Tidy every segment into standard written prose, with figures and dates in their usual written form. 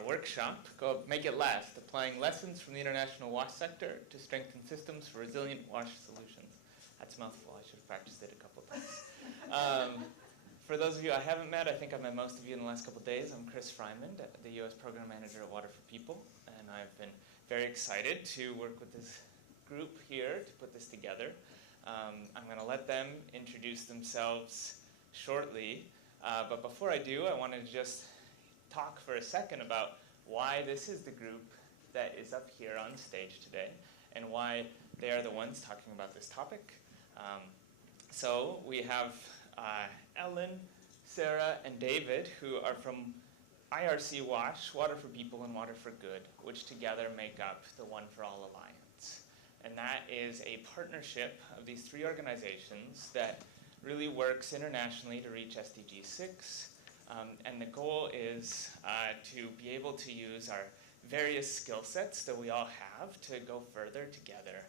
our workshop, Make It Last, applying lessons from the international wash sector to strengthen systems for resilient wash solutions. That's a mouthful. I should have practiced it a couple times. For those of you I haven't met, I think I've met most of you in the last couple of days. I'm Chris Freimund, the U.S. Program Manager at Water for People, and I've been very excited to work with this group here to put this together. I'm going to let them introduce themselves shortly, but before I do, I wanted to just talk for a second about why this is the group that is up here on stage today and why they are the ones talking about this topic. So we have Elynn, Sarah, and David, who are from IRC WASH, Water for People and Water for Good, which together make up the One for All Alliance. And that is a partnership of these three organizations that really works internationally to reach SDG 6. And the goal is to be able to use our various skill sets that we all have to go further together.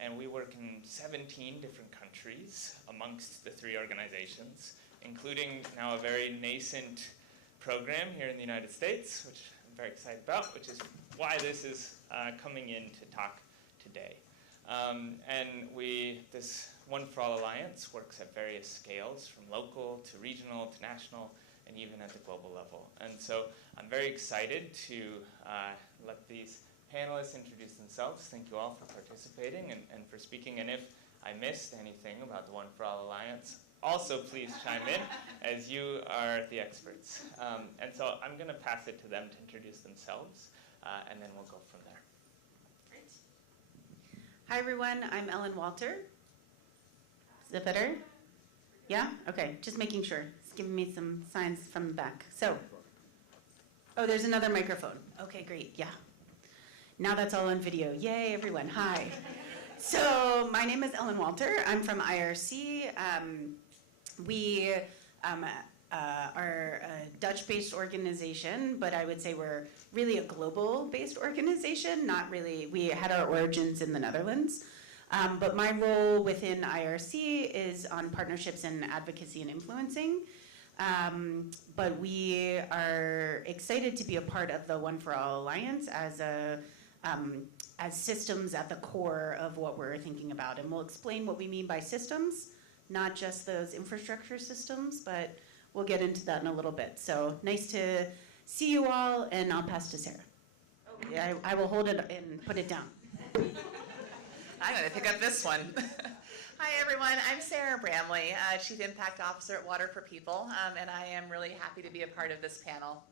And we work in 17 different countries amongst the three organizations, including now a very nascent program here in the United States, which I'm very excited about, which is why this is coming in to talk today. And this One for All Alliance works at various scales, from local to regional to national, and even at the global level. And so I'm very excited to let these panelists introduce themselves. Thank you all for participating and for speaking. And if I missed anything about the One for All Alliance, also please chime in, as you are the experts. And so I'm going to pass it to them to introduce themselves, and then we'll go from there. Great. Hi, everyone. I'm Elynn Walter. Is that better? Yeah? Okay. Just making sure. It's giving me some signs from the back. So, oh, there's another microphone. Okay, great. Yeah. Now that's all on video. Yay, everyone. Hi. So my name is Elynn Walter. I'm from IRC. We are a Dutch-based organization, but I would say we're really a global-based organization. Not really. We had our origins in the Netherlands. But my role within IRC is on partnerships and advocacy and influencing. But we are excited to be a part of the One for All Alliance as systems at the core of what we're thinking about. And we'll explain what we mean by systems, not just those infrastructure systems, but we'll get into that in a little bit. So nice to see you all, and I'll pass to Sarah. Oh, yeah, I will hold it and put it down. I'm going to pick up this one. Hi, everyone. I'm Sarah Bramley, Chief Impact Officer at Water for People, and I am really happy to be a part of this panel.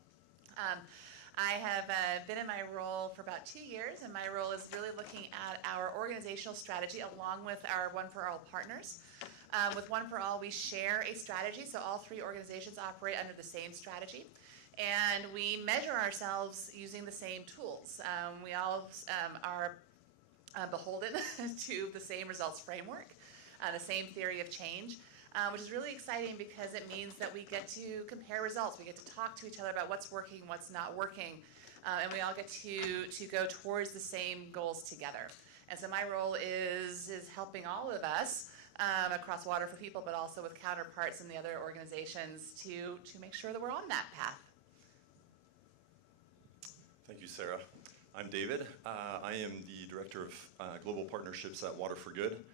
I have been in my role for about 2 years, and my role is really looking at our organizational strategy along with our One for All partners. With One for All, we share a strategy, so all three organizations operate under the same strategy. And we measure ourselves using the same tools. We all are beholden to the same results framework, the same theory of change, which is really exciting because it means that we get to compare results. We get to talk to each other about what's working, what's not working, and we all get to go towards the same goals together. And so my role is helping all of us across Water for People, but also with counterparts in the other organizations to make sure that we're on that path. Thank you, Sarah. I'm David. I am the Director of Global Partnerships at Water for Good.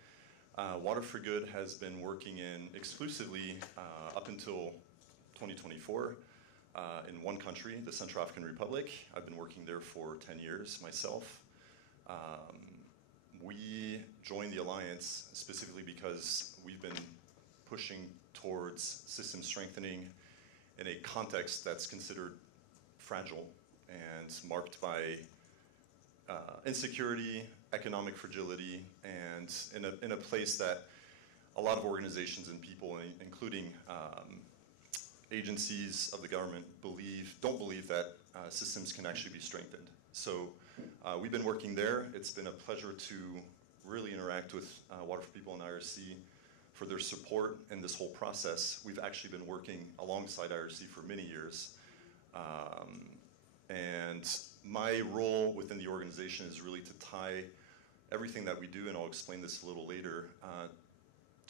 Water for Good has been working exclusively up until 2024 in one country, the Central African Republic. I've been working there for 10 years myself. We joined the Alliance specifically because we've been pushing towards system strengthening in a context that's considered fragile and marked by insecurity, economic fragility, and in a place that a lot of organizations and people, including agencies of the government, don't believe that systems can actually be strengthened. So we've been working there. It's been a pleasure to really interact with Water for People and IRC for their support in this whole process. We've actually been working alongside IRC for many years. And my role within the organization is really to tie everything that we do, and I'll explain this a little later,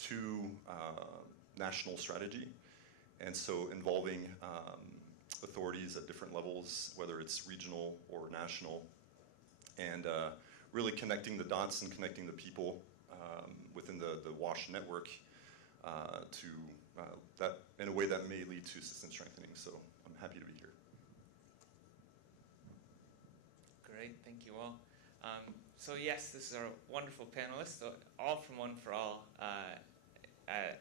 to national strategy. And so involving authorities at different levels, whether it's regional or national, and really connecting the dots and connecting the people within the WASH network to that in a way that may lead to system strengthening. So I'm happy to be here. Great, thank you all. So yes, this is our wonderful panelists, all from One for All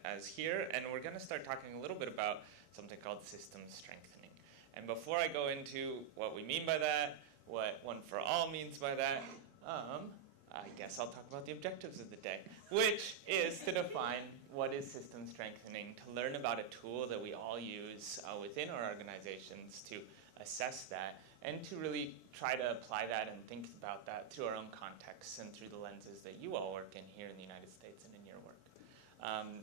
as here, and we're going to start talking a little bit about something called system strengthening. And before I go into what we mean by that, what One for All means by that, I guess I'll talk about the objectives of the day, which is to define what is system strengthening, to learn about a tool that we all use within our organizations to assess that, and to really try to apply that and think about that through our own contexts and through the lenses that you all work in here in the United States and in your work.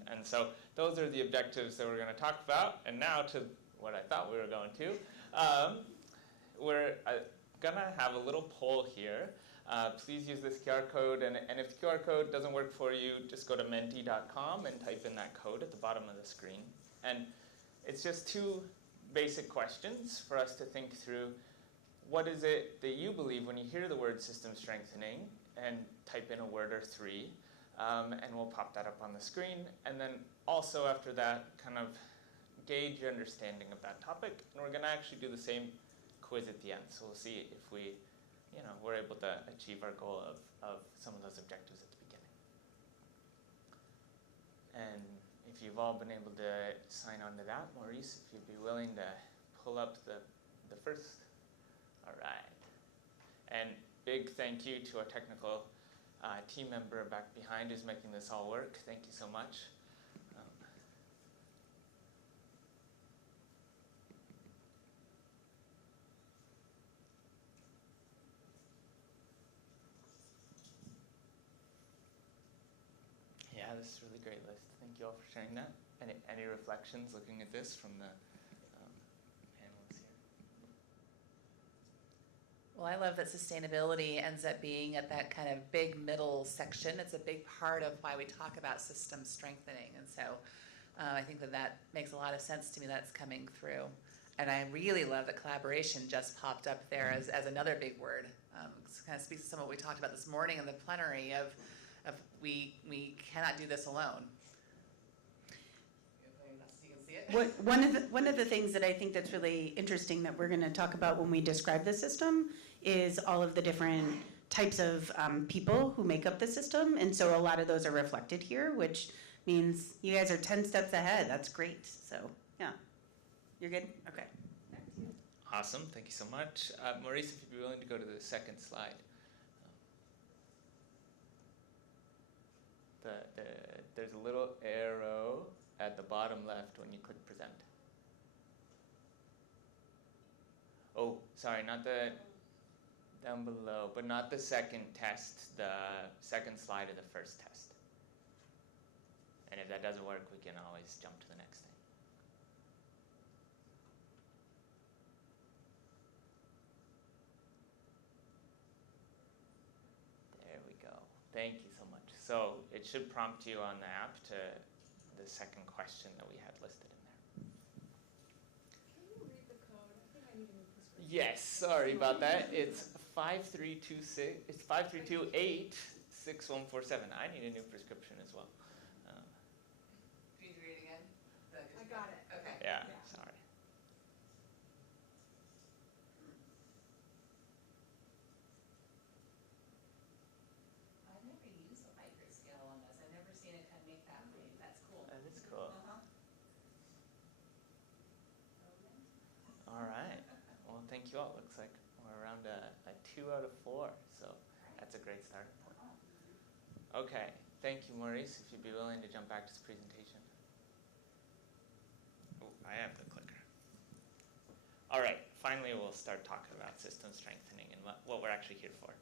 And so those are the objectives that we're going to talk about. And now to what I thought we were going to. We're going to have a little poll here. Please use this QR code, and if the QR code doesn't work for you, just go to menti.com and type in that code at the bottom of the screen. And it's just two basic questions for us to think through. What is it that you believe when you hear the word system strengthening, and type in a word or three, and we'll pop that up on the screen. And then also after that, kind of gauge your understanding of that topic. And we're going to actually do the same quiz at the end, so we'll see if we're able to achieve our goal of some of those objectives at the beginning. And if you've all been able to sign on to that, Maurice, if you'd be willing to pull up the first. All right. And big thank you to our technical team member back behind who's making this all work. Thank you so much. Yeah, this is a really great list. Thank you all for sharing that. Any reflections looking at this from the panelists here? Well, I love that sustainability ends up being at that kind of big middle section. It's a big part of why we talk about system strengthening. And so I think that makes a lot of sense to me. That's coming through. And I really love that collaboration just popped up there as another big word. It kind of speaks to some of what we talked about this morning in the plenary of we cannot do this alone. You can see it. One of the things that I think that's really interesting that we're going to talk about when we describe the system is all of the different types of people who make up the system. And so a lot of those are reflected here, which means you guys are 10 steps ahead. That's great. So, yeah. You're good? Okay. Back to you. Awesome. Thank you so much. Maurice, if you'd be willing to go to the second slide. There's a little arrow at the bottom left when you click present. Oh, sorry, not the down below, but not the second test, the second slide of the first test. And if that doesn't work, we can always jump to the next thing. There we go. Thank you so much. So it should prompt you on the app to the second question that we had listed in there. Can you read the code? I think I need a new prescription. Yes, sorry about that. It's 5326. It's 5328-6147. I need a new prescription as well. Can you read it again? I got it. Okay. Yeah, Yeah. sorry. I've never used a micro scale on this. I've never seen it kind of make that big. That's cool. That is cool. Uh-huh. All right. Well, thank you all. Looks like we're around a 2 out of 4, so that's a great starting point. Okay. Thank you, Maurice. If you'd be willing to jump back to the presentation. Oh, I have the clicker. All right. Finally, we'll start talking about system strengthening and what we're actually here for.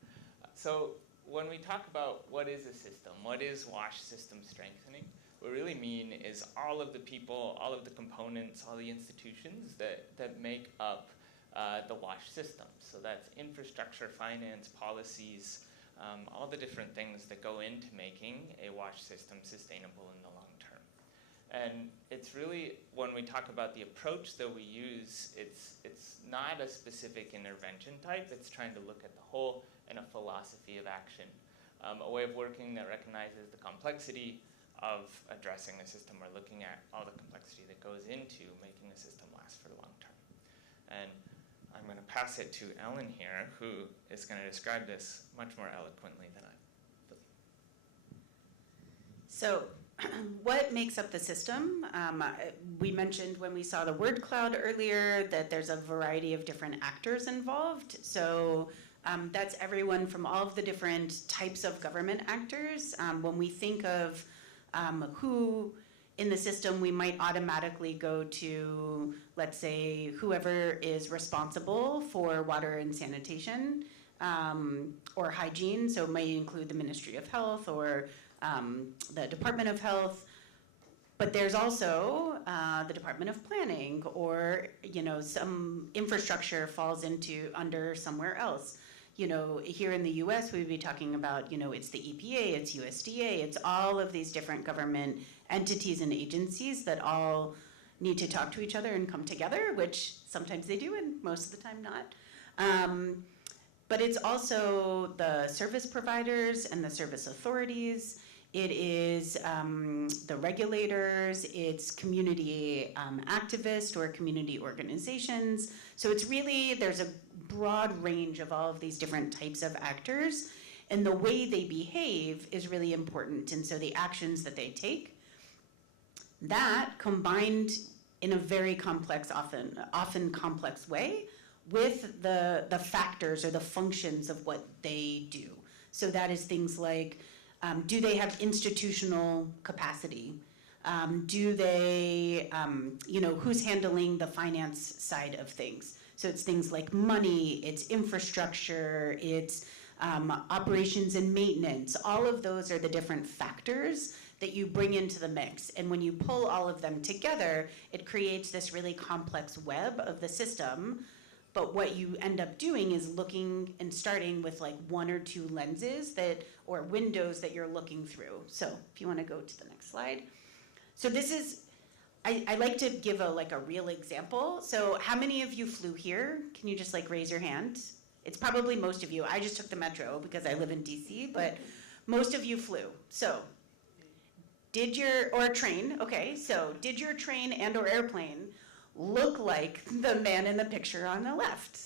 So when we talk about what is a system, what is WASH system strengthening, what we really mean is all of the people, all of the components, all the institutions that make up the WASH system. So that's infrastructure, finance, policies, all the different things that go into making a WASH system sustainable in the long term. And it's really, when we talk about the approach that we use, it's not a specific intervention type. It's trying to look at the whole and a philosophy of action, a way of working that recognizes the complexity of addressing the system or looking at all the complexity that goes into making the system last for the long term. And I'm going to pass it to Elynn here, who is going to describe this much more eloquently than I. So what makes up the system? We mentioned when we saw the word cloud earlier that there's a variety of different actors involved. So that's everyone from all of the different types of government actors. When we think of who in the system, we might automatically go to, let's say, whoever is responsible for water and sanitation or hygiene. So it might include the Ministry of Health or the Department of Health. But there's also the Department of Planning, or some infrastructure falls under somewhere else. Here in the U.S., we'd be talking about, it's the EPA, it's USDA, it's all of these different government entities and agencies that all need to talk to each other and come together, which sometimes they do and most of the time not. But it's also the service providers and the service authorities. It is the regulators, it's community activists or community organizations. So it's really, there's a broad range of all of these different types of actors, and the way they behave is really important. And so the actions that they take, that combined in a very complex, often complex way with the factors or the functions of what they do. So that is things like, do they have institutional capacity? Do they, who's handling the finance side of things? So it's things like money, it's infrastructure, it's operations and maintenance. All of those are the different factors that you bring into the mix. And when you pull all of them together, it creates this really complex web of the system. But what you end up doing is looking and starting with like one or two lenses or windows that you're looking through. So if you want to go to the next slide. So this is, I like to give a real example. So how many of you flew here? Can you just raise your hand? It's probably most of you. I just took the metro because I live in DC, but most of you flew. So or train, okay. So did your train and or airplane look like the man in the picture on the left?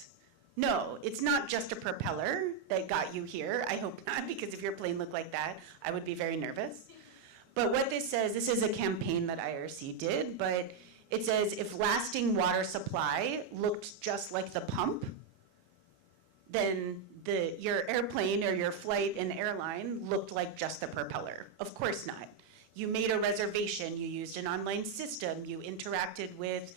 No, it's not just a propeller that got you here. I hope not, because if your plane looked like that, I would be very nervous. But what this says, this is a campaign that IRC did, but it says if lasting water supply looked just like the pump, then your airplane or your flight and airline looked like just the propeller. Of course not. You made a reservation, you used an online system, you interacted with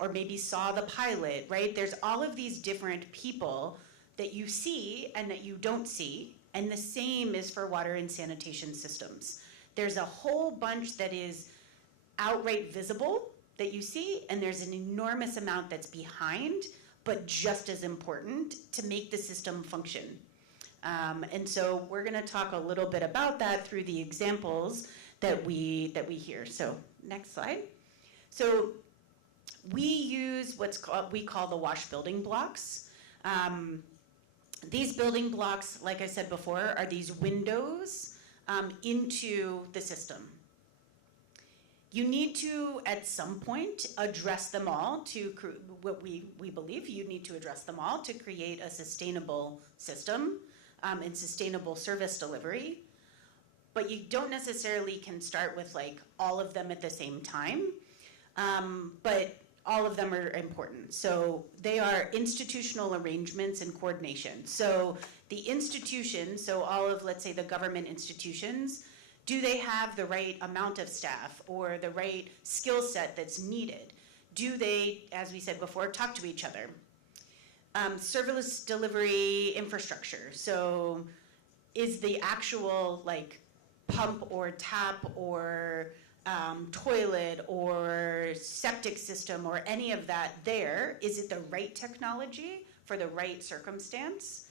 or maybe saw the pilot, right? There's all of these different people that you see and that you don't see, and the same is for water and sanitation systems. There's a whole bunch that is outright visible that you see, and there's an enormous amount that's behind, but just as important to make the system function. And so we're gonna talk a little bit about that through the examples that we hear. So next slide. So we use we call the WASH building blocks. These building blocks, like I said before, are these windows into the system. You need to, at some point, address them all to what we believe you need to address them all to create a sustainable system and sustainable service delivery. But you don't necessarily can start with all of them at the same time, but all of them are important. So they are institutional arrangements and coordination. So the institutions, so all of, let's say, the government institutions, do they have the right amount of staff or the right skill set that's needed? Do they, as we said before, talk to each other? Service delivery infrastructure. So is the actual pump or tap or toilet or septic system or any of that there? Is it the right technology for the right circumstance?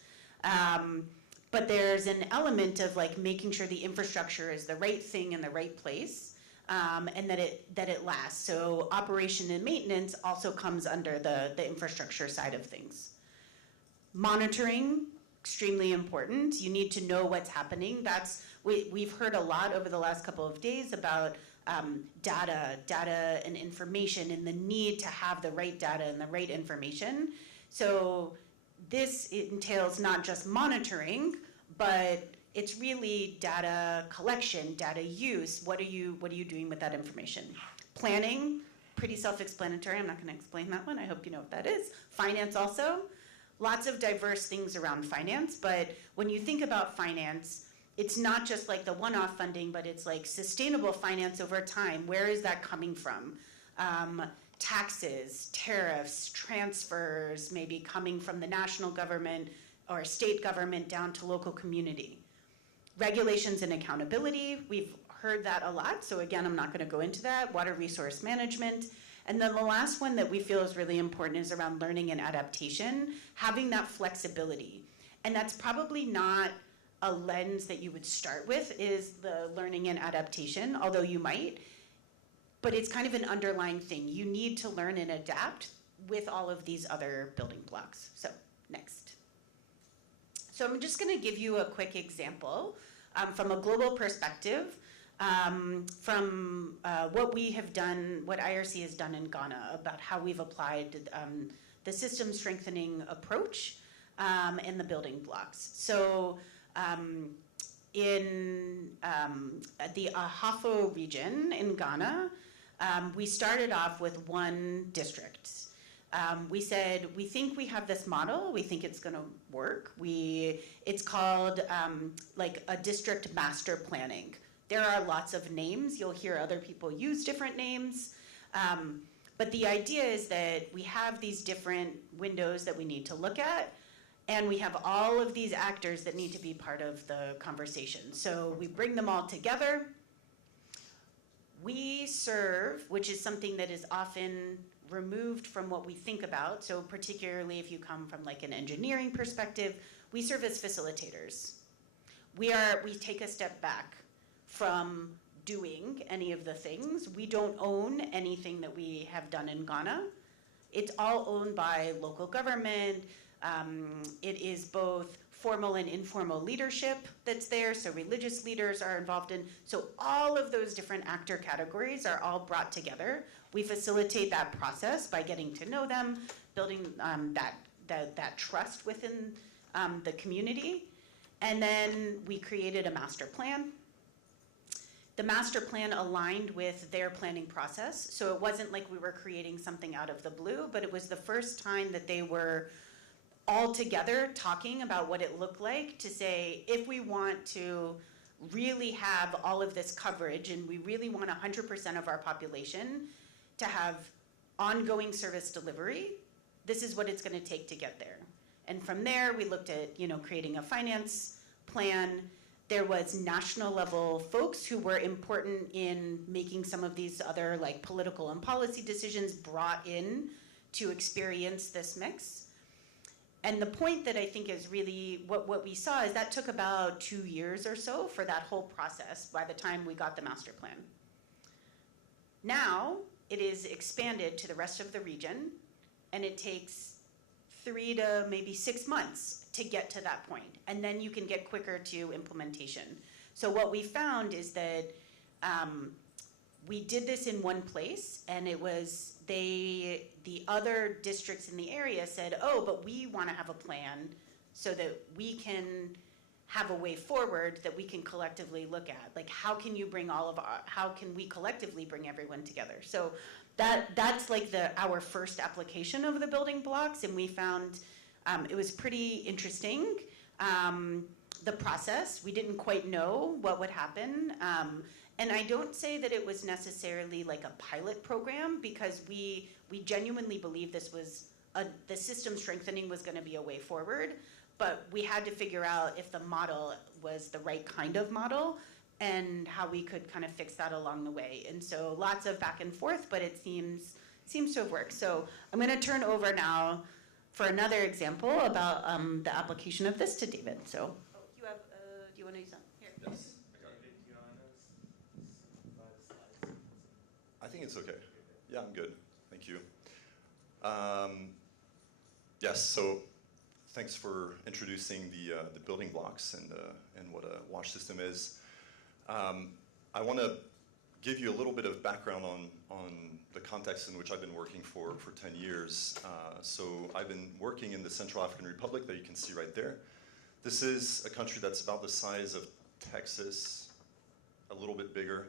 But there's an element of making sure the infrastructure is the right thing in the right place. and that it lasts. So operation and maintenance also comes under the infrastructure side of things. Monitoring, extremely important. You need to know what's happening. We've heard a lot over the last couple of days about data and information, and the need to have the right data and the right information. So this entails not just monitoring, but it's really data collection, data use. What are you doing with that information? Planning, pretty self-explanatory. I'm not going to explain that one. I hope you know what that is. Finance also. Lots of diverse things around finance, but when you think about finance, it's not just like the one-off funding, but it's like sustainable finance over time. Where is that coming from? Taxes, tariffs, transfers, maybe coming from the national government or state government down to local community. Regulations and accountability, we've heard that a lot, so again, I'm not going to go into that. Water resource management. And then the last one that we feel is really important is around learning and adaptation, having that flexibility. And that's probably not a lens that you would start with, is the learning and adaptation, although you might, but it's kind of an underlying thing. You need to learn and adapt with all of these other building blocks. So next. So I'm just going to give you a quick example from a global perspective. From what we have done, what IRC has done in Ghana, about how we've applied the system strengthening approach and the building blocks. So in the Ahafo region in Ghana, we started off with one district. We said, we think we have this model, we think it's gonna work. It's called like a district master planning. There are lots of names. You'll hear other people use different names. But the idea is that we have these different windows that we need to look at, and we have all of these actors that need to be part of the conversation. So we bring them all together. We serve, which is something that is often removed from what we think about. So particularly if you come from like an engineering perspective, we serve as facilitators. We take a step back from doing any of the things. We don't own anything that we have done in Ghana. It's all owned by local government. It is both formal and informal leadership that's there, so religious leaders are involved in. So all of those different actor categories are all brought together. We facilitate that process by getting to know them, building that trust within the community. And then we created a master plan. The master plan aligned with their planning process. So it wasn't like we were creating something out of the blue, but it was the first time that they were all together talking about what it looked like to say, if we want to really have all of this coverage and we really want 100% of our population to have ongoing service delivery, this is what it's going to take to get there. And from there, we looked at, creating a finance plan. There was national level folks who were important in making some of these other like political and policy decisions brought in to experience this mix. And the point that I think is really what we saw is that took about 2 years or so for that whole process by the time we got the master plan. Now it is expanded to the rest of the region, and it takes 3 to maybe 6 months to get to that point. And then you can get quicker to implementation. So what we found is that we did this in one place, and it was the other districts in the area said, oh, but we want to have a plan so that we can have a way forward that we can collectively look at. Like, how can you bring how can we collectively bring everyone together? So that's like our first application of the building blocks, and we found it was pretty interesting. The process, we didn't quite know what would happen. And I don't say that it was necessarily like a pilot program, because we genuinely believe this was the system strengthening was going to be a way forward, but we had to figure out if the model was the right kind of model and how we could kind of fix that along the way. And so lots of back and forth, but it seems to have worked. So I'm going to turn over now for another example about the application of this to David. So you have, do you want to use that? Here. Yes. think it's okay. Yeah, I'm good. Thank you. Yes, so thanks for introducing the building blocks and what a wash system is. I want to give you a little bit of background on the context in which I've been working for 10 years. So I've been working in the Central African Republic that you can see right there. This is a country that's about the size of Texas, a little bit bigger,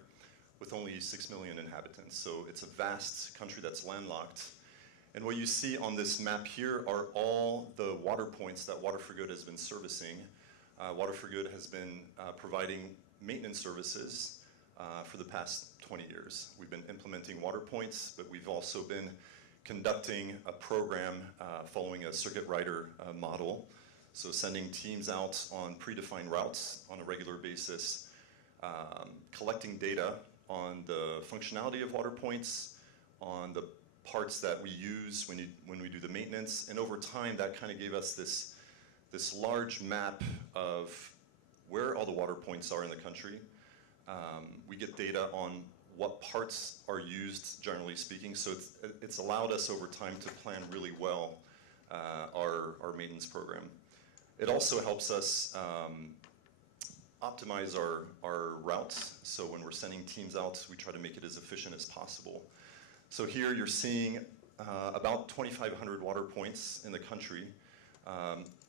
with only 6 million inhabitants. So it's a vast country that's landlocked. And what you see on this map here are all the water points that Water for Good has been servicing. Water for Good has been providing maintenance services for the past 20 years. We've been implementing water points, but we've also been conducting a program following a circuit rider model. So sending teams out on predefined routes on a regular basis, collecting data on the functionality of water points, on the parts that we use when we do the maintenance, and over time that kind of gave us this large map of where all the water points are in the country. We get data on what parts are used, generally speaking, so it's allowed us over time to plan really well our maintenance program. It also helps us optimize our routes, so when we're sending teams out, we try to make it as efficient as possible. So here you're seeing about 2,500 water points in the country.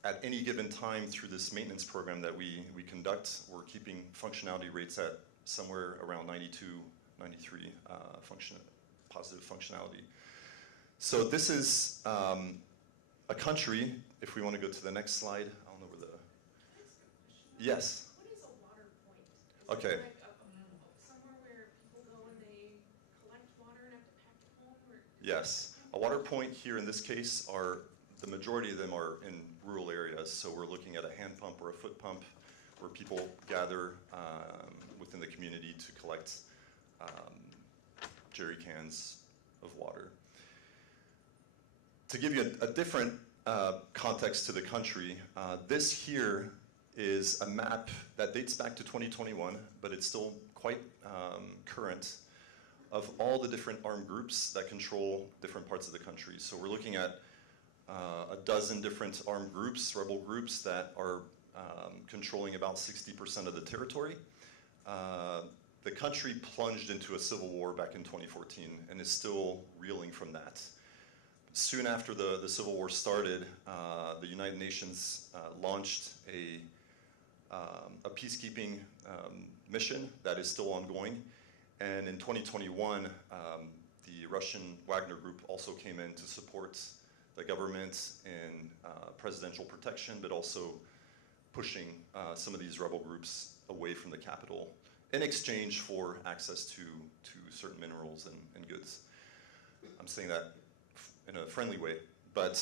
At any given time through this maintenance program that we conduct, we're keeping functionality rates at somewhere around 92, 93 positive functionality. So this is a country, if we want to go to the next slide, I don't know where the... Yes? What is a water point? Is Okay. it like somewhere where people go and they collect water and have to pack it home? Or Yes. A water point here in this case the majority of them are in rural areas, so we're looking at a hand pump or a foot pump where people gather within the community to collect jerry cans of water. To give you a different context to the country, this here is a map that dates back to 2021, but it's still quite current, of all the different armed groups that control different parts of the country. So we're looking at a dozen different armed groups, rebel groups, that are controlling about 60% of the territory. The country plunged into a civil war back in 2014 and is still reeling from that. Soon after the Civil War started, the United Nations launched a peacekeeping mission that is still ongoing. And in 2021, the Russian Wagner Group also came in to support the government in presidential protection, but also pushing some of these rebel groups away from the capital in exchange for access to certain minerals and goods. I'm saying that in a friendly way, but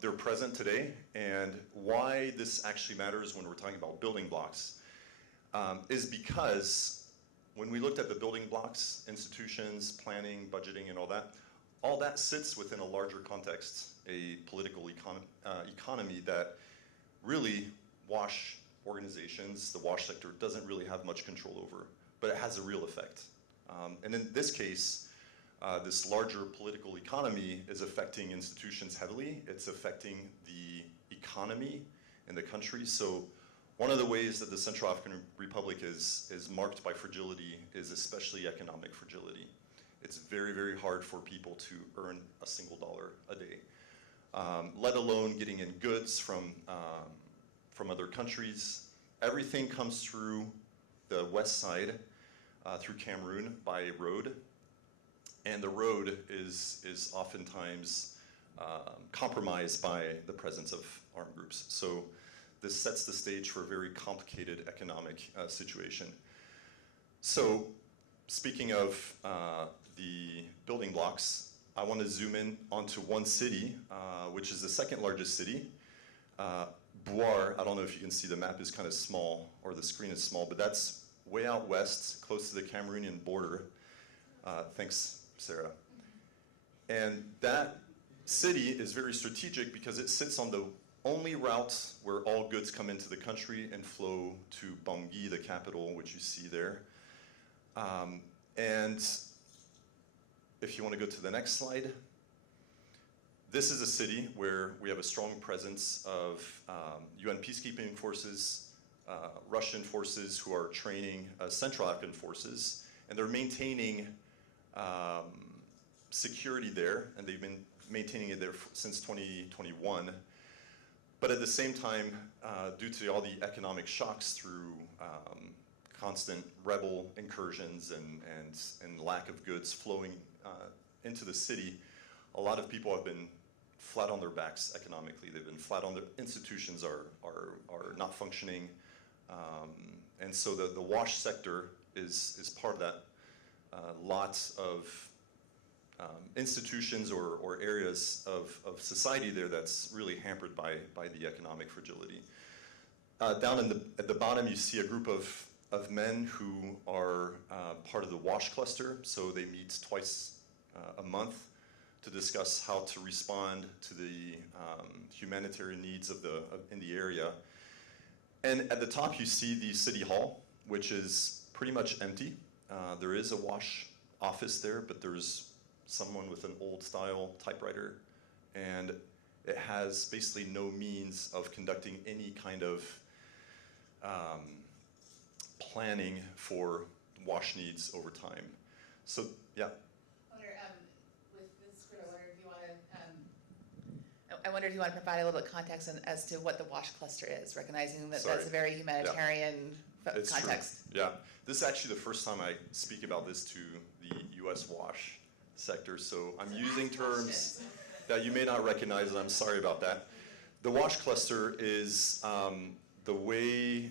they're present today, and why this actually matters when we're talking about building blocks is because when we looked at the building blocks, institutions, planning, budgeting, and all that sits within a larger context, a political economy that really WASH organizations, the WASH sector, doesn't really have much control over, but it has a real effect. And in this case, this larger political economy is affecting institutions heavily. It's affecting the economy in the country. So one of the ways that the Central African Republic is marked by fragility is especially economic fragility. It's very, very hard for people to earn a single dollar a day, let alone getting in goods from other countries. Everything comes through the west side, through Cameroon by road, and the road is oftentimes compromised by the presence of armed groups. So this sets the stage for a very complicated economic situation. So speaking of the building blocks, I want to zoom in onto one city, which is the second largest city. Bouar, I don't know if you can see, the map is kind of small, or the screen is small, but that's way out west, close to the Cameroonian border. Thanks, Sarah. And that city is very strategic because it sits on the only route where all goods come into the country and flow to Bangui, the capital, which you see there. And if you want to go to the next slide, this is a city where we have a strong presence of UN peacekeeping forces, Russian forces who are training Central African forces, and they're maintaining security there, and they've been maintaining it there since 2021. But at the same time, due to all the economic shocks through constant rebel incursions and lack of goods flowing into the city, a lot of people have been flat on their backs economically. They've been flat on their institutions are not functioning. And so the WASH sector is part of that. Lots of institutions or areas of society there that's really hampered by the economic fragility. Down at the bottom, you see a group of men who are part of the WASH cluster. So they meet twice a month to discuss how to respond to the humanitarian needs in the area. And at the top, you see the city hall, which is pretty much empty. There is a WASH office there, but there's someone with an old style typewriter, and it has basically no means of conducting any kind of planning for WASH needs over time. So, yeah. I wonder if you want to provide a little bit of context as to what the WASH cluster is, recognizing that Sorry. that's a very humanitarian It's context. true. Yeah, this is actually the first time I speak about this to the U.S. WASH sector, so I'm using terms that you may not recognize, and I'm sorry about that. The WASH cluster is the way,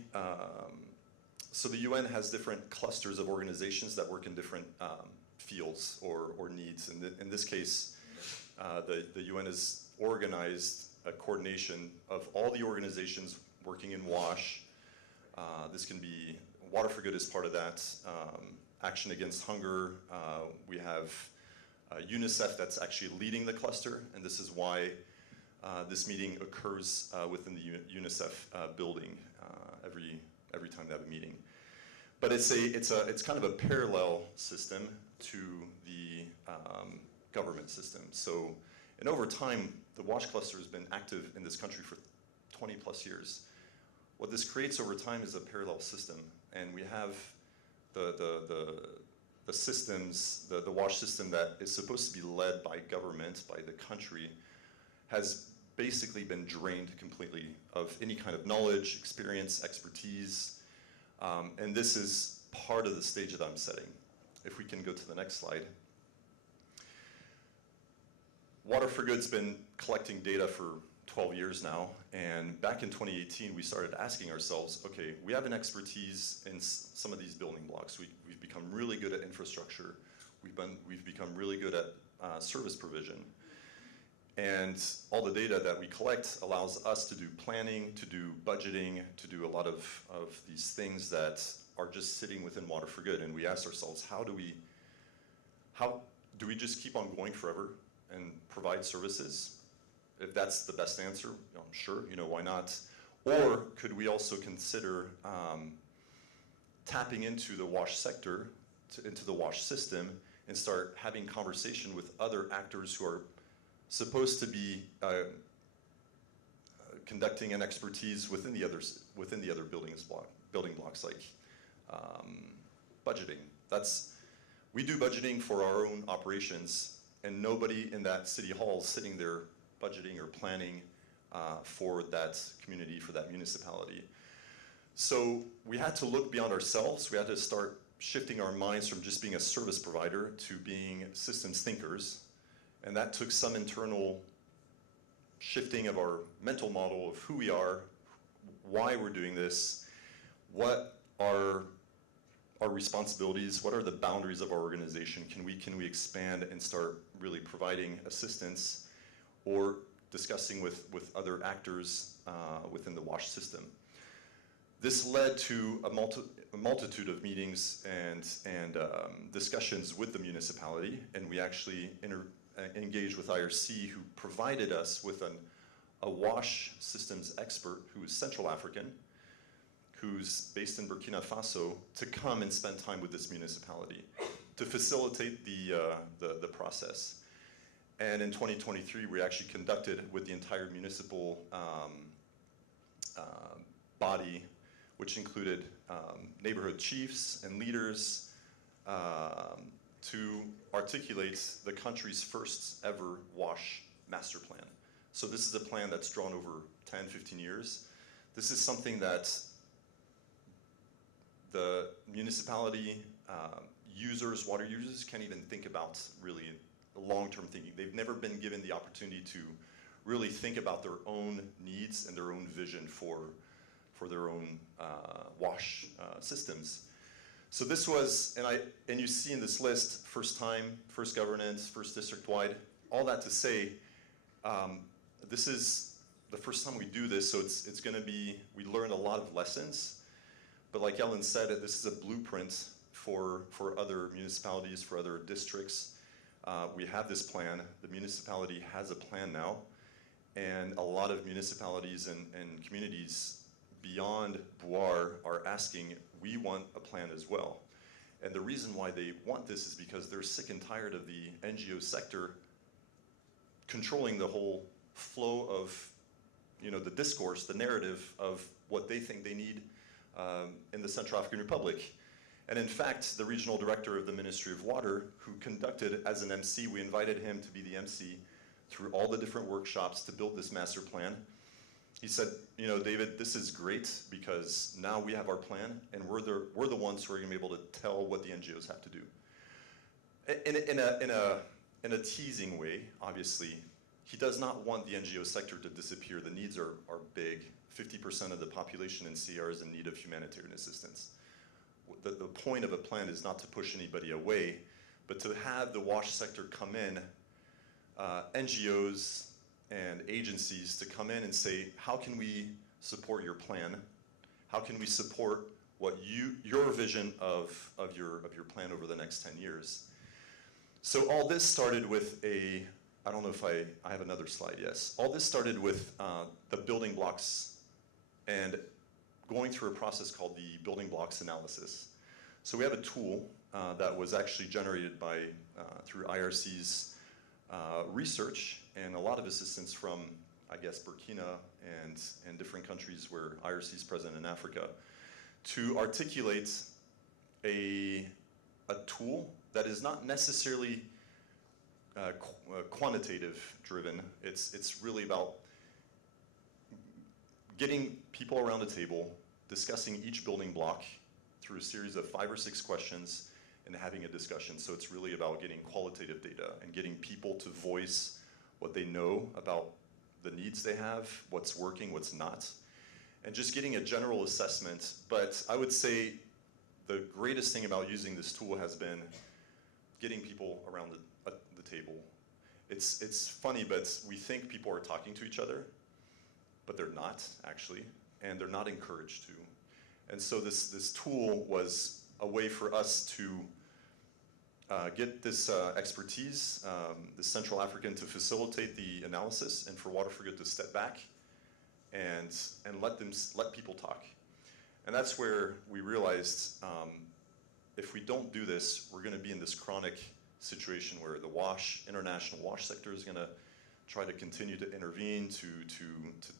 so the UN has different clusters of organizations that work in different fields or needs. In this case, the UN has organized a coordination of all the organizations working in WASH. This can be, Water for Good is part of that, Action Against Hunger. We have UNICEF that's actually leading the cluster, and this is why this meeting occurs within the UNICEF building every time they have a meeting. But it's kind of a parallel system to the government system. So, and over time, the WASH cluster has been active in this country for 20 plus years. What this creates over time is a parallel system, and we have the systems, the WASH system that is supposed to be led by government, by the country, has basically been drained completely of any kind of knowledge, experience, expertise, and this is part of the stage that I'm setting. If we can go to the next slide. Water for Good's been collecting data for 12 years now, and back in 2018 we started asking ourselves, okay, we have an expertise in some of these building blocks. We've become really good at infrastructure. We've become really good at service provision. And all the data that we collect allows us to do planning, to do budgeting, to do a lot of these things that are just sitting within Water for Good. And we asked ourselves, how do we just keep on going forever and provide services? If that's the best answer, sure, why not? Or could we also consider tapping into the WASH sector, into the WASH system, and start having conversation with other actors who are supposed to be conducting an expertise within the other building blocks, like budgeting. We do budgeting for our own operations, and nobody in that city hall is sitting there budgeting or planning for that community, for that municipality. So we had to look beyond ourselves. We had to start shifting our minds from just being a service provider to being systems thinkers. And that took some internal shifting of our mental model of who we are, why we're doing this, what are our responsibilities, what are the boundaries of our organization, can we expand and start really providing assistance or discussing with other actors within the WASH system. This led to a multitude of meetings and discussions with the municipality, and we actually engaged with IRC, who provided us with a WASH systems expert who is Central African, who's based in Burkina Faso, to come and spend time with this municipality to facilitate the process. And in 2023, we actually conducted with the entire municipal body, which included neighborhood chiefs and leaders, to articulate the country's first ever WASH master plan. So this is a plan that's drawn over 10, 15 years. This is something that the municipality users, water users, can't even think about really long-term thinking. They've never been given the opportunity to really think about their own needs and their own vision for their own WASH systems. So this was, and you see in this list, first time, first governance, first district-wide, all that to say, this is the first time we do this, so it's gonna be, we learned a lot of lessons, but like Elynn said, this is a blueprint for other municipalities, for other districts. We have this plan, the municipality has a plan now, and a lot of municipalities and communities beyond Boire are asking, we want a plan as well. And the reason why they want this is because they're sick and tired of the NGO sector controlling the whole flow of, the discourse, the narrative of what they think they need in the Central African Republic. And in fact, the regional director of the Ministry of Water, who conducted as an MC, we invited him to be the MC through all the different workshops to build this master plan. He said, David, this is great because now we have our plan and we're the ones who are gonna be able to tell what the NGOs have to do. In a teasing way, obviously, he does not want the NGO sector to disappear. The needs are big. 50% of the population in CR is in need of humanitarian assistance. The point of a plan is not to push anybody away, but to have the WASH sector come in, NGOs and agencies to come in and say, how can we support your plan? How can we support what your vision of your plan over the next 10 years? So all this started with I don't know if I have another slide, yes. All this started with the building blocks and going through a process called the building blocks analysis. So we have a tool that was actually generated through IRC's research and a lot of assistance from, I guess, Burkina and different countries where IRC is present in Africa, to articulate a tool that is not necessarily quantitative driven. It's really about getting people around the table, discussing each building block through a series of 5 or 6 questions and having a discussion. So it's really about getting qualitative data and getting people to voice what they know about the needs they have, what's working, what's not, and just getting a general assessment. But I would say the greatest thing about using this tool has been getting people around the table. It's funny, but we think people are talking to each other, but they're not actually, and they're not encouraged to. And so this tool was a way for us to get this expertise, the Central African, to facilitate the analysis, and for Water for Good to step back and let people talk. And that's where we realized if we don't do this, we're going to be in this chronic situation where the international WASH sector is going to try to continue to intervene, to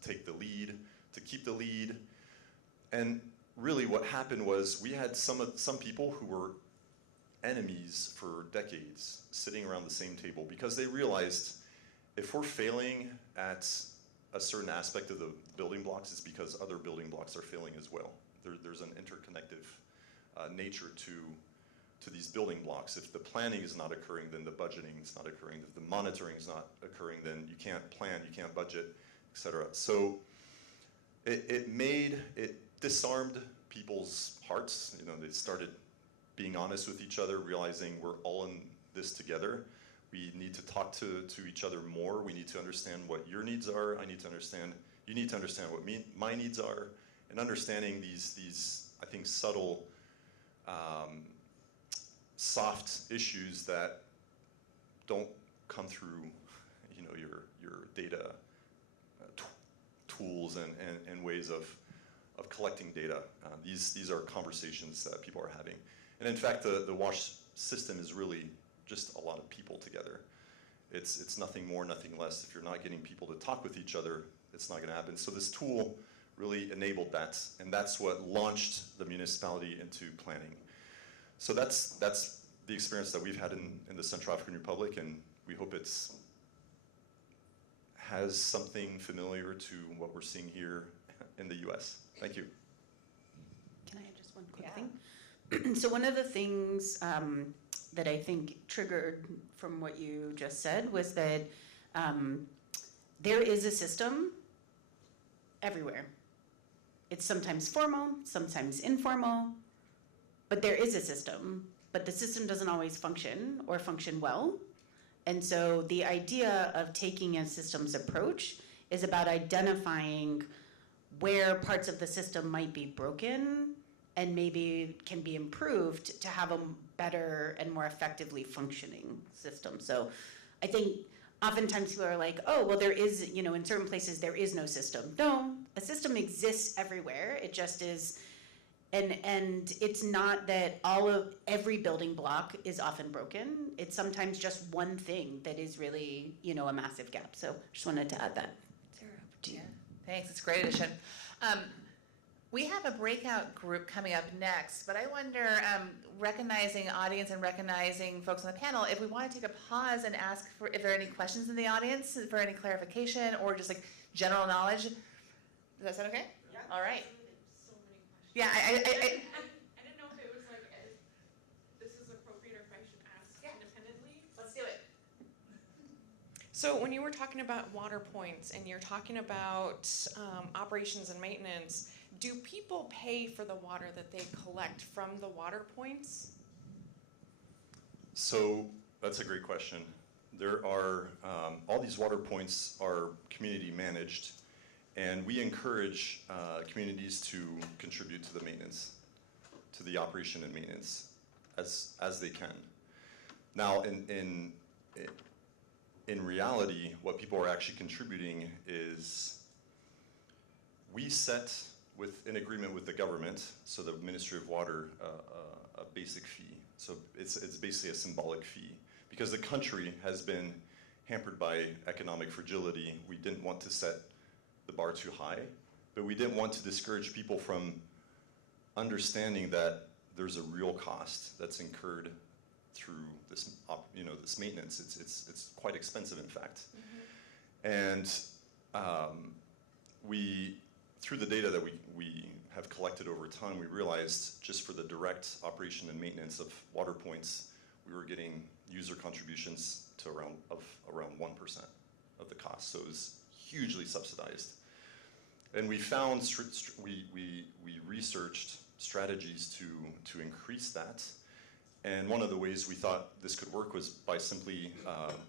take the lead, to keep the lead. And really what happened was we had some people who were enemies for decades sitting around the same table because they realized if we're failing at a certain aspect of the building blocks, it's because other building blocks are failing as well. There's an interconnective nature to these building blocks. If the planning is not occurring, then the budgeting is not occurring. If the monitoring is not occurring, then you can't plan, you can't budget, etc. So it disarmed people's hearts. They started being honest with each other, realizing we're all in this together. We need to talk to each other more. We need to understand what your needs are. You need to understand what my needs are, and understanding these I think, subtle, soft issues that don't come through, your data tools and ways of collecting data. These are conversations that people are having. And in fact, the WASH system is really just a lot of people together. It's nothing more, nothing less. If you're not getting people to talk with each other, it's not going to happen. So this tool really enabled that, and that's what launched the municipality into planning. So that's the experience that we've had in the Central African Republic, and we hope it's has something familiar to what we're seeing here in the US. Thank you. Can I add just one quick Yeah. thing? So one of the things that I think triggered from what you just said was that there is a system everywhere. It's sometimes formal, sometimes informal, but there is a system, but the system doesn't always function or function well. And so the idea of taking a systems approach is about identifying where parts of the system might be broken and maybe can be improved to have a better and more effectively functioning system. So I think oftentimes people are like, oh, well, there is, in certain places there is no system. No, a system exists everywhere. It just is. And it's not that every building block is often broken. It's sometimes just one thing that is really, a massive gap. So just wanted to add that. Sarah, over to you. Yeah, thanks. It's a great addition. We have a breakout group coming up next, but I wonder, recognizing audience and recognizing folks on the panel, if we want to take a pause and ask if there are any questions in the audience for any clarification or just like general knowledge. Does that sound okay? Yeah. All right. So many questions. Yeah, I didn't know if it was like, this is appropriate or if I should ask independently. Let's do it. So when you were talking about water points and you're talking about operations and maintenance, do people pay for the water that they collect from the water points? So that's a great question. There are, all these water points are community managed, and we encourage communities to contribute to the maintenance, to the operation and maintenance as they can. Now, in reality, what people are actually contributing is we set in agreement with the government, so the Ministry of Water, a basic fee. So it's basically a symbolic fee. Because the country has been hampered by economic fragility, we didn't want to set the bar too high, but we didn't want to discourage people from understanding that there's a real cost that's incurred through this, this maintenance. It's quite expensive, in fact. Mm-hmm. And through the data that we have collected over time, we realized just for the direct operation and maintenance of water points, we were getting user contributions to around 1% of the cost. So it was hugely subsidized. And we found, we researched strategies to increase that. And one of the ways we thought this could work was by simply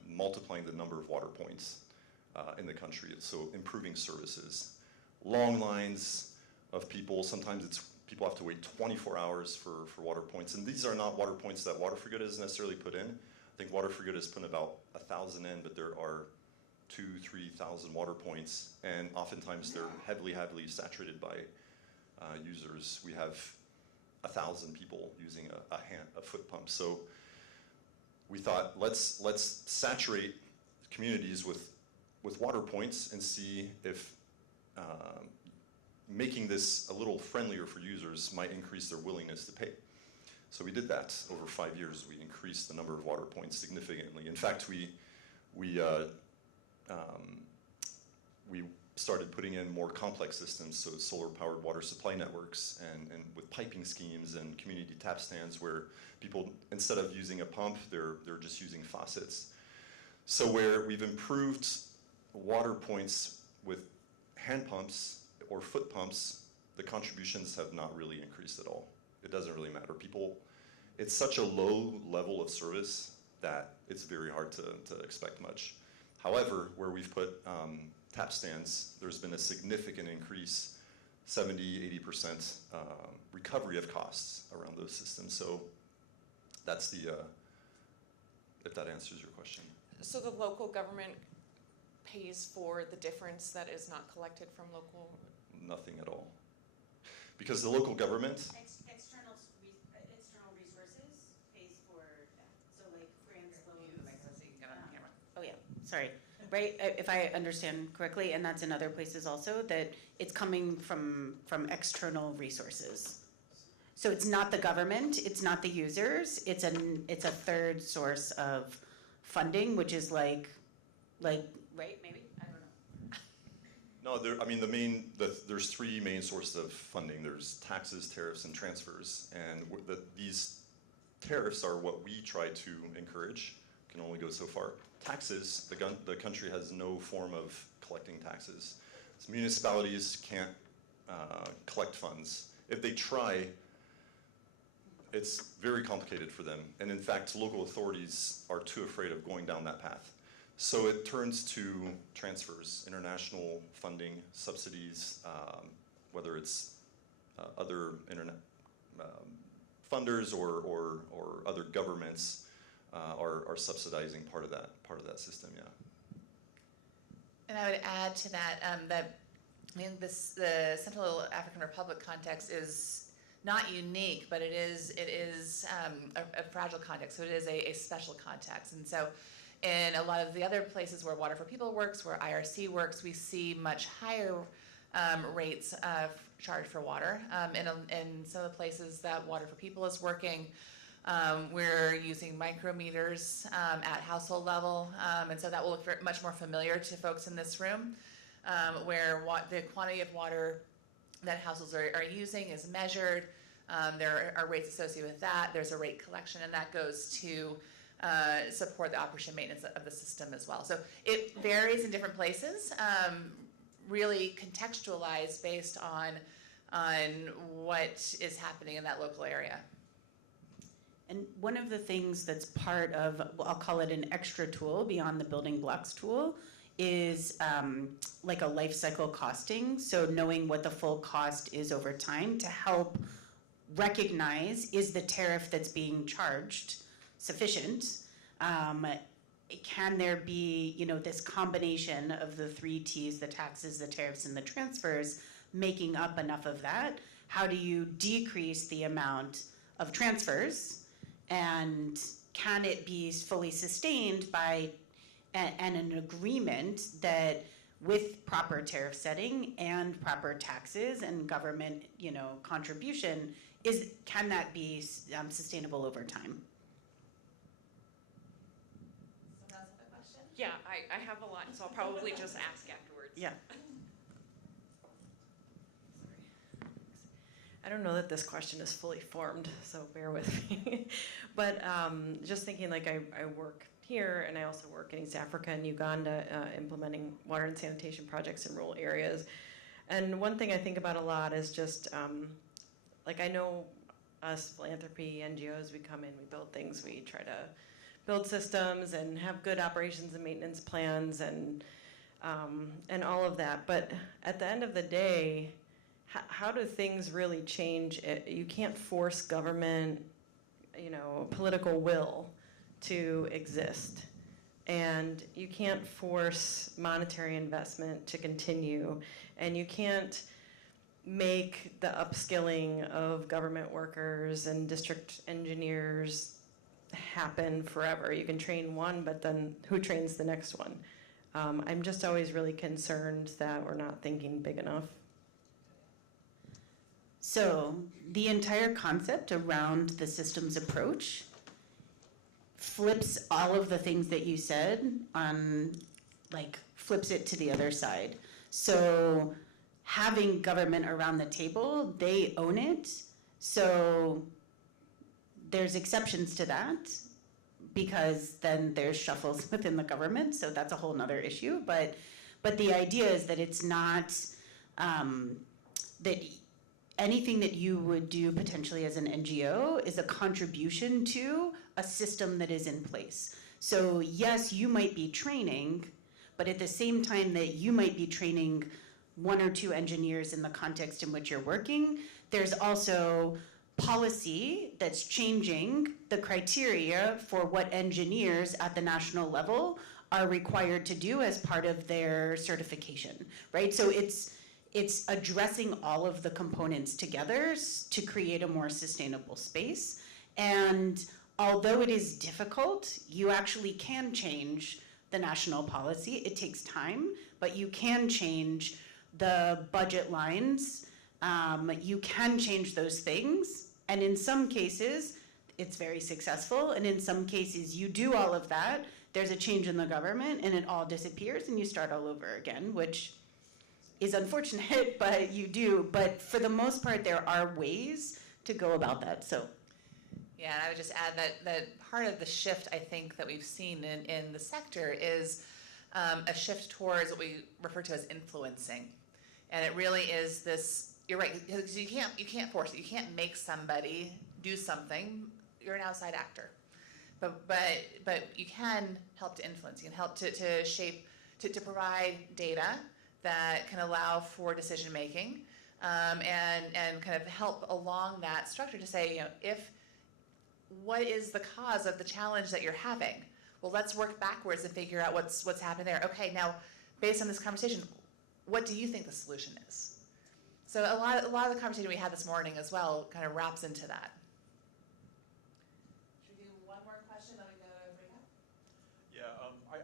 multiplying the number of water points in the country. So improving services. Long lines of people, sometimes people have to wait 24 hours for water points. And these are not water points that Water for Good has necessarily put in. I think Water for Good has put about 1,000 in, but there are 2,000-3,000 water points. And oftentimes they're heavily saturated by users. We have 1,000 people using a foot pump. So we thought, let's saturate communities with water points and see if making this a little friendlier for users might increase their willingness to pay. So we did that over 5 years. We increased the number of water points significantly. In fact, we started putting in more complex systems, so solar-powered water supply networks and with piping schemes and community tap stands where people, instead of using a pump, they're just using faucets. So where we've improved water points with hand pumps or foot pumps, the contributions have not really increased at all. It doesn't really matter. It's such a low level of service that it's very hard to expect much. However, where we've put tap stands, there's been a significant increase, 70–80% recovery of costs around those systems. So that's if that answers your question. So the local government pays for the difference that is not collected from local? Nothing at all. Because the local government... External resources pays for sorry, right, if I understand correctly, and that's in other places also, that it's coming from external resources. So it's not the government, it's not the users, it's a third source of funding, which is like, right, maybe? I don't know. No, there's three main sources of funding. There's taxes, tariffs, and transfers. And these tariffs are what we try to encourage, can only go so far. Taxes, the country has no form of collecting taxes. So municipalities can't collect funds. If they try, it's very complicated for them. And in fact, local authorities are too afraid of going down that path. So it turns to transfers, international funding, subsidies, whether it's other internet funders or other governments are subsidizing part of that system. Yeah. And I would add to that that the Central African Republic context is not unique, but it is a fragile context. So it is a special context, and so. In a lot of the other places where Water for People works, where IRC works, we see much higher rates of charge for water. In some of the places that Water for People is working, we're using micrometers at household level, and so that will look much more familiar to folks in this room, where the quantity of water that households are using is measured. There are rates associated with that. There's a rate collection, and that goes to support the operation and maintenance of the system as well. So it varies in different places, really contextualized based on what is happening in that local area. And one of the things that's part of, I'll call it an extra tool beyond the building blocks tool, is like a life cycle costing. So knowing what the full cost is over time to help recognize, is the tariff that's being charged sufficient? Can there be, this combination of the 3 T's, the taxes, the tariffs, and the transfers, making up enough of that? How do you decrease the amount of transfers? And can it be fully sustained by and an agreement that with proper tariff setting and proper taxes and government, contribution, can that be sustainable over time? Yeah, I have a lot, so I'll probably just ask afterwards. Yeah. I don't know that this question is fully formed, so bear with me. But just thinking, like I work here, and I also work in East Africa and Uganda, implementing water and sanitation projects in rural areas. And one thing I think about a lot is just, I know us philanthropy, NGOs, we come in, we build things, we try to build systems and have good operations and maintenance plans and all of that. But at the end of the day, how do things really change? You can't force government, political will to exist. And you can't force monetary investment to continue. And you can't make the upskilling of government workers and district engineers happen forever. You can train one, but then who trains the next one? I'm just always really concerned that we're not thinking big enough. So the entire concept around the systems approach flips all of the things that you said on, flips it to the other side. So having government around the table, they own it. So there's exceptions to that, because then there's shuffles within the government, so that's a whole nother issue. But the idea is that it's not that anything that you would do potentially as an NGO is a contribution to a system that is in place. So yes, you might be training, but at the same time that you might be training 1 or 2 engineers in the context in which you're working, there's also policy that's changing the criteria for what engineers at the national level are required to do as part of their certification, right? So it's addressing all of the components together to create a more sustainable space. And although it is difficult, you actually can change the national policy. It takes time, but you can change the budget lines. You can change those things. And in some cases, it's very successful. And in some cases, you do all of that. There's a change in the government and it all disappears and you start all over again, which is unfortunate, but you do. But for the most part, there are ways to go about that. So, yeah, and I would just add that part of the shift I think that we've seen in the sector is a shift towards what we refer to as influencing. And it really is this, you're right, because you can't force it. You can't make somebody do something. You're an outside actor. But you can help to influence. You can help to shape, to provide data that can allow for decision making, and kind of help along that structure to say, what is the cause of the challenge that you're having? Well, let's work backwards and figure out what's happening there. Okay, now based on this conversation, what do you think the solution is? So a lot of the conversation we had this morning as well kind of wraps into that. Should we do one more question? Let me go to Rita. Yeah,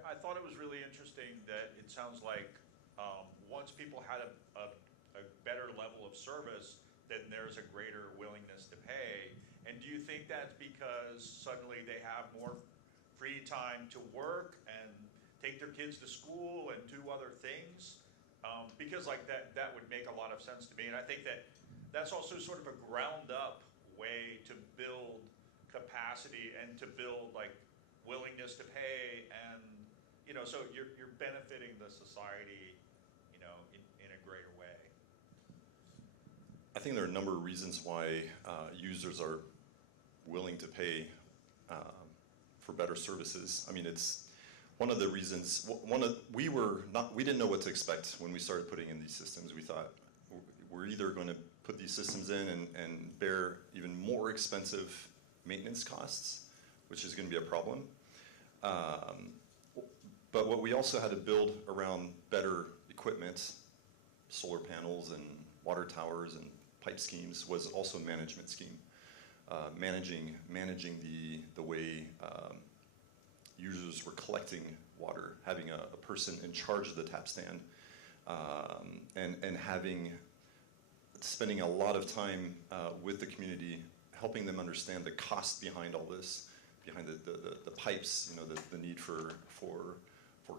I thought it was really interesting that it sounds like once people had a better level of service, then there's a greater willingness to pay. And do you think that's because suddenly they have more free time to work and take their kids to school and do other things? Because like that would make a lot of sense to me. And I think that's also sort of a ground up way to build capacity and to build like willingness to pay, and so you're benefiting the society, in a greater way. I think there are a number of reasons why users are willing to pay for better services. I mean, it's one of the reasons. We didn't know what to expect when we started putting in these systems. We thought we're either going to put these systems in and bear even more expensive maintenance costs, which is going to be a problem. But what we also had to build around better equipment, solar panels and water towers and pipe schemes, was also a management scheme. Managing the way users were collecting water, having a person in charge of the tap stand, and spending a lot of time with the community, helping them understand the cost behind all this, behind the pipes, the need for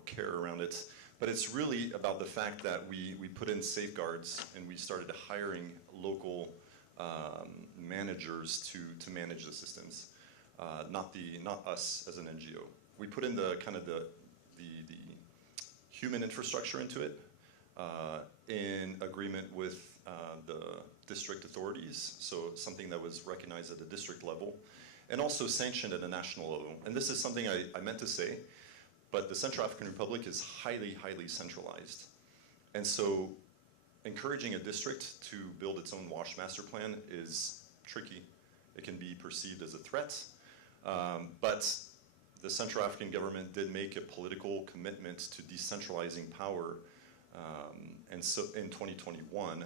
care around it. But it's really about the fact that we put in safeguards and we started hiring local managers to manage the systems, not us as an NGO. We put in the human infrastructure into it in agreement with the district authorities, so something that was recognized at the district level, and also sanctioned at a national level. And this is something I meant to say, but the Central African Republic is highly, highly centralized. And so encouraging a district to build its own WASH master plan is tricky. It can be perceived as a threat, but the Central African government did make a political commitment to decentralizing power, and so in 2021,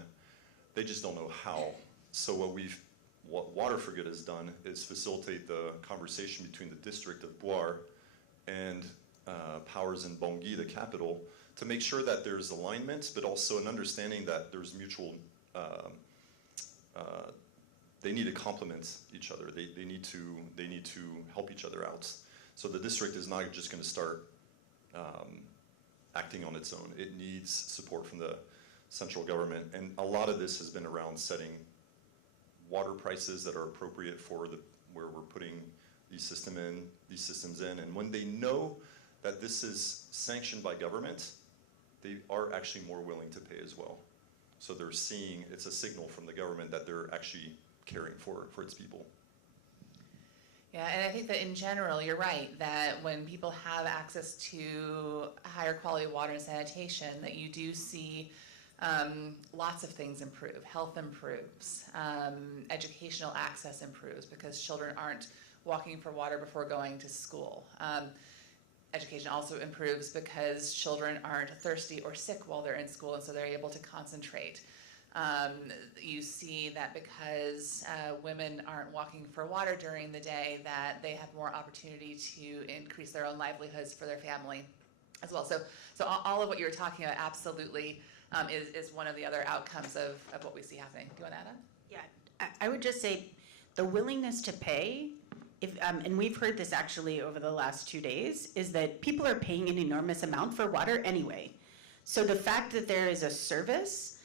they just don't know how. So what Water for Good has done is facilitate the conversation between the district of Boar and powers in Bangui, the capital, to make sure that there's alignment, but also an understanding that there's mutual, they need to complement each other. They need to help each other out. So the district is not just going to start acting on its own. It needs support from the central government. And a lot of this has been around setting water prices that are appropriate for where we're putting these systems in. And when they know that this is sanctioned by government, they are actually more willing to pay as well. So they're seeing, it's a signal from the government that they're actually caring for its people. Yeah, and I think that in general, you're right, that when people have access to higher quality water and sanitation, that you do see lots of things improve. Health improves, educational access improves because children aren't walking for water before going to school. Education also improves because children aren't thirsty or sick while they're in school, and so they're able to concentrate. You see that because women aren't walking for water during the day, that they have more opportunity to increase their own livelihoods for their family. as well. So all of what you were talking about absolutely is one of the other outcomes of what we see happening. Do you want to add on? Yeah, I would just say the willingness to pay, if, and we've heard this actually over the last 2 days, is that people are paying an enormous amount for water anyway. So the fact that there is a service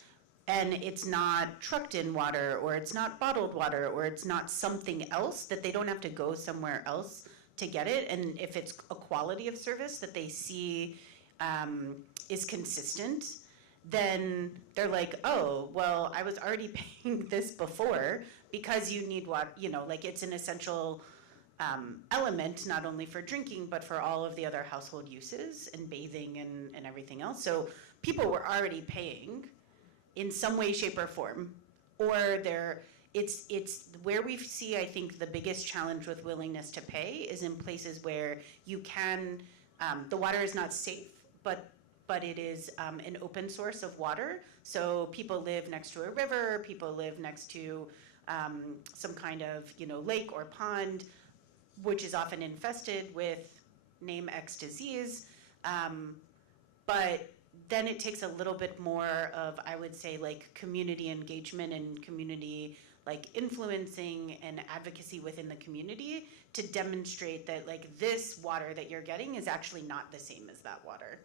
and it's not trucked in water, or it's not bottled water, or it's not something else, that they don't have to go somewhere else to get it, and if it's a quality of service that they see is consistent, then they're like, oh, well, I was already paying this before because you need water, you know, like it's an essential element, not only for drinking, but for all of the other household uses and bathing and everything else. So people were already paying in some way, shape, or form, or it's where we see, I think, the biggest challenge with willingness to pay is in places where you can, the water is not safe, but it is an open source of water. So people live next to a river, people live next to some kind of, you know, lake or pond, which is often infested with name X disease. But then it takes a little bit more of, I would say, like community engagement and community like influencing and advocacy within the community to demonstrate that like this water that you're getting is actually not the same as that water.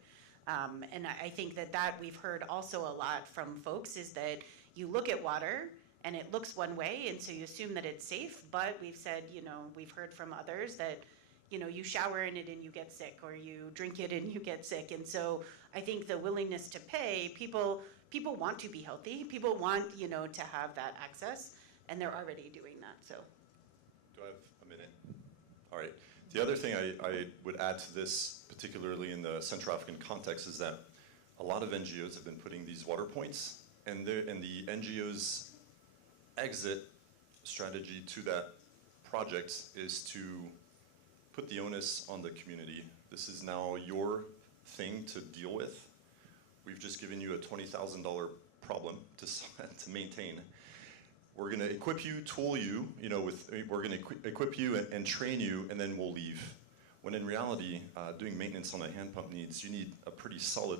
And I think that we've heard also a lot from folks is that you look at water and it looks one way, and so you assume that it's safe, but we've said, you know, we've heard from others that, you know, you shower in it and you get sick, or you drink it and you get sick. And so I think the willingness to pay, people want to be healthy, people want, you know, to have that access, and they're already doing that, so. Do I have a minute? All right. The other thing I would add to this, particularly in the Central African context, is that a lot of NGOs have been putting these water points, and the NGOs' exit strategy to that project is to put the onus on the community. This is now your thing to deal with. We've just given you a $20,000 problem to maintain. We're going to equip you, tool you, you know, we're going to equip you and train you, and then we'll leave. When in reality, doing maintenance on a hand pump you need a pretty solid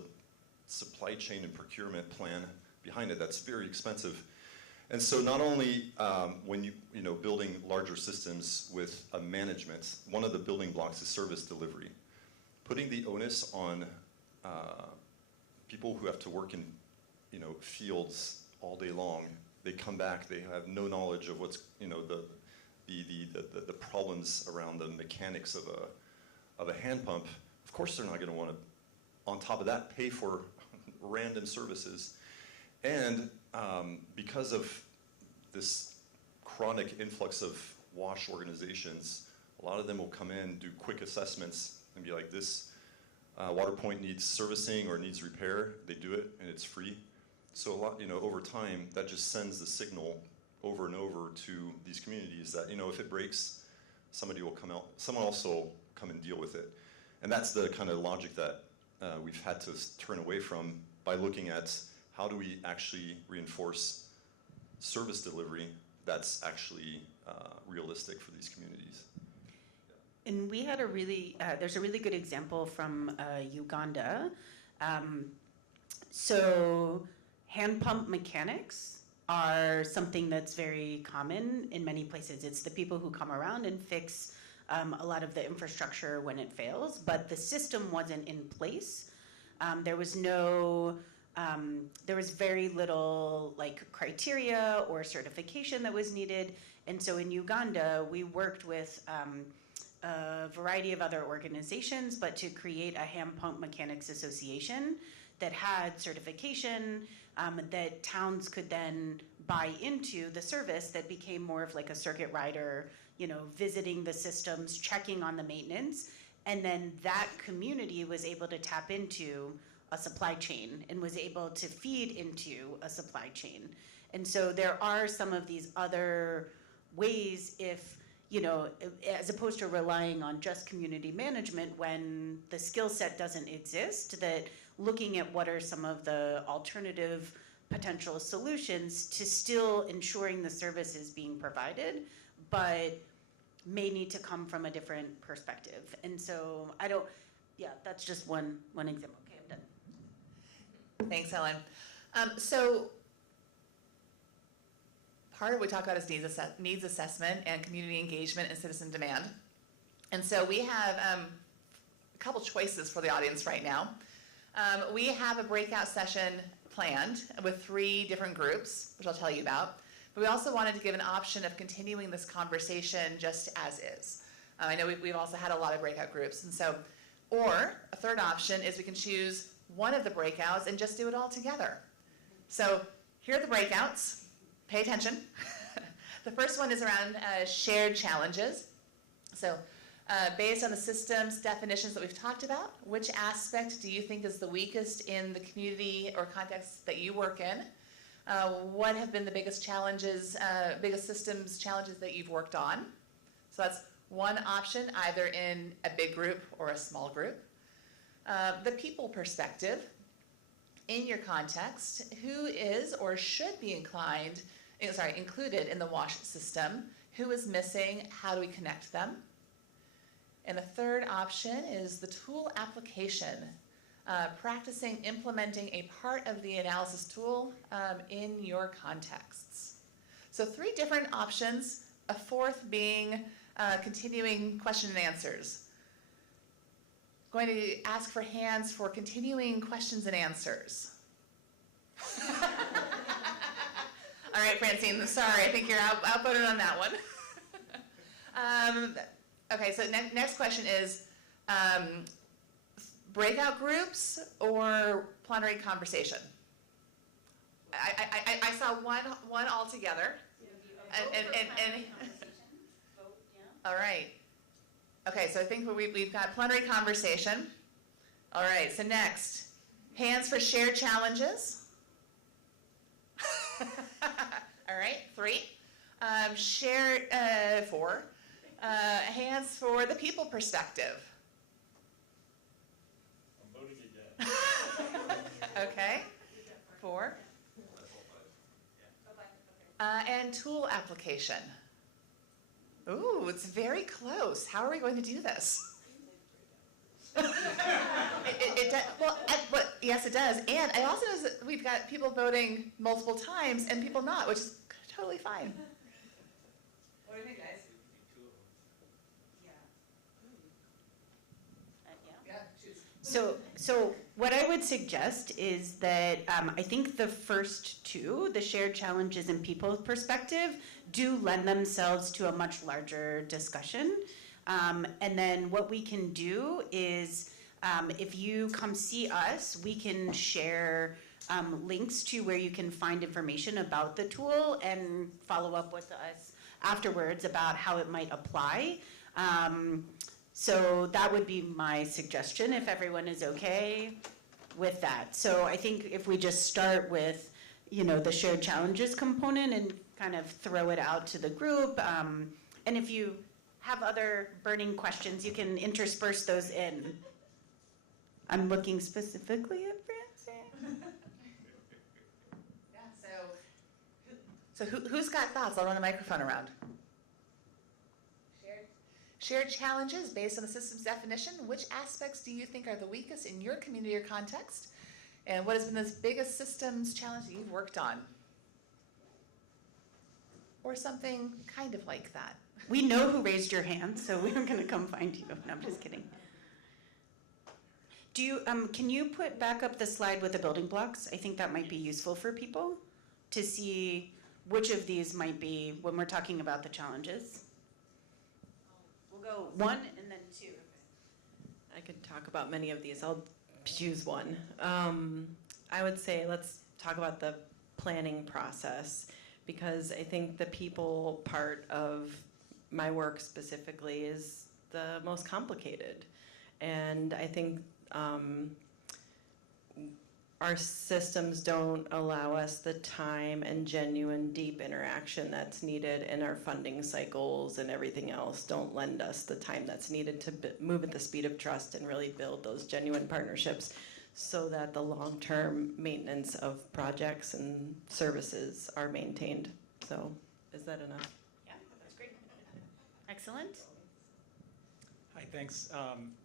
supply chain and procurement plan behind it that's very expensive. And so not only when you know, building larger systems with a management, one of the building blocks is service delivery. Putting the onus on people who have to work in, you know, fields all day long. They come back, they have no knowledge of what's, you know, the problems around the mechanics of a hand pump. Of course they're not gonna wanna, on top of that, pay for random services. And because of this chronic influx of WASH organizations, a lot of them will come in, do quick assessments, and be like, this water point needs servicing or needs repair. They do it, and it's free. So a lot, you know, over time, that just sends the signal over and over to these communities that, you know, if it breaks, somebody will come out, someone else will come and deal with it. And that's the kind of logic that we've had to turn away from by looking at how do we actually reinforce service delivery that's actually realistic for these communities. And we had there's a really good example from Uganda. So hand pump mechanics are something that's very common in many places. It's the people who come around and fix a lot of the infrastructure when it fails, but the system wasn't in place. There was very little like criteria or certification that was needed. And so in Uganda, we worked with a variety of other organizations, but to create a hand pump mechanics association that had certification, that towns could then buy into the service that became more of like a circuit rider, you know, visiting the systems, checking on the maintenance. And then that community was able to tap into a supply chain and was able to feed into a supply chain. And so there are some of these other ways, if, you know, as opposed to relying on just community management when the skill set doesn't exist, that looking at what are some of the alternative potential solutions to still ensuring the service is being provided, but may need to come from a different perspective. And so yeah, that's just one example. Okay, I'm done. Thanks, Ellen. So part of what we talk about is needs assessment and community engagement and citizen demand. And so we have a couple choices for the audience right now. We have a breakout session planned with 3 different groups, which I'll tell you about. But we also wanted to give an option of continuing this conversation just as is. I know we've also had a lot of breakout groups. And so, or a third option is we can choose one of the breakouts and just do it all together. So here are the breakouts. Pay attention. The first one is around shared challenges. So based on the systems definitions that we've talked about, which aspect do you think is the weakest in the community or context that you work in? What have been the biggest challenges, biggest systems challenges that you've worked on? So that's one option, either in a big group or a small group. The people perspective, in your context, who is or should be included in the WASH system? Who is missing? How do we connect them? And the third option is the tool application, practicing implementing a part of the analysis tool in your contexts. So 3 different options, a fourth being continuing question and answers. Going to ask for hands for continuing questions and answers. All right, Francine, sorry, I think you're outvoted on that one. Okay, so next question is breakout groups or plenary conversation? I saw one all together. And all right. Okay, so I think we've got plenary conversation. All right, so next, hands for shared challenges. All right, 3. 4. Hands for the people perspective. I'm voting again. Okay, 4. And tool application. Ooh, it's very close. How are we going to do this? Yes, it does. And I also know that we've got people voting multiple times and people not, which is totally fine. What do you think, guys? Yeah, choose. So what I would suggest is that I think the first 2, the shared challenges and people perspective, do lend themselves to a much larger discussion. And then what we can do is, if you come see us, we can share links to where you can find information about the tool and follow up with us afterwards about how it might apply. So that would be my suggestion, if everyone is okay with that. So I think if we just start with, the shared challenges component and kind of throw it out to the group. And if you have other burning questions, you can intersperse those in. I'm looking specifically at Francine. Yeah, so who's got thoughts? I'll run a microphone around. Shared challenges based on the systems definition. Which aspects do you think are the weakest in your community or context? And what has been the biggest systems challenge that you've worked on? Or something kind of like that. We know who raised your hand, so we're going to come find you. No, I'm just kidding. Do you, can you put back up the slide with the building blocks? I think that might be useful for people to see which of these might be when we're talking about the challenges. We'll go 1 and then 2. I could talk about many of these. I'll choose one. I would say let's talk about the planning process, because I think the people part of my work specifically is the most complicated. And I think our systems don't allow us the time and genuine deep interaction that's needed, and our funding cycles and everything else don't lend us the time that's needed to move at the speed of trust and really build those genuine partnerships so that the long-term maintenance of projects and services are maintained. So is that enough? Yeah, that's great. Excellent. Hi, Hi, thanks.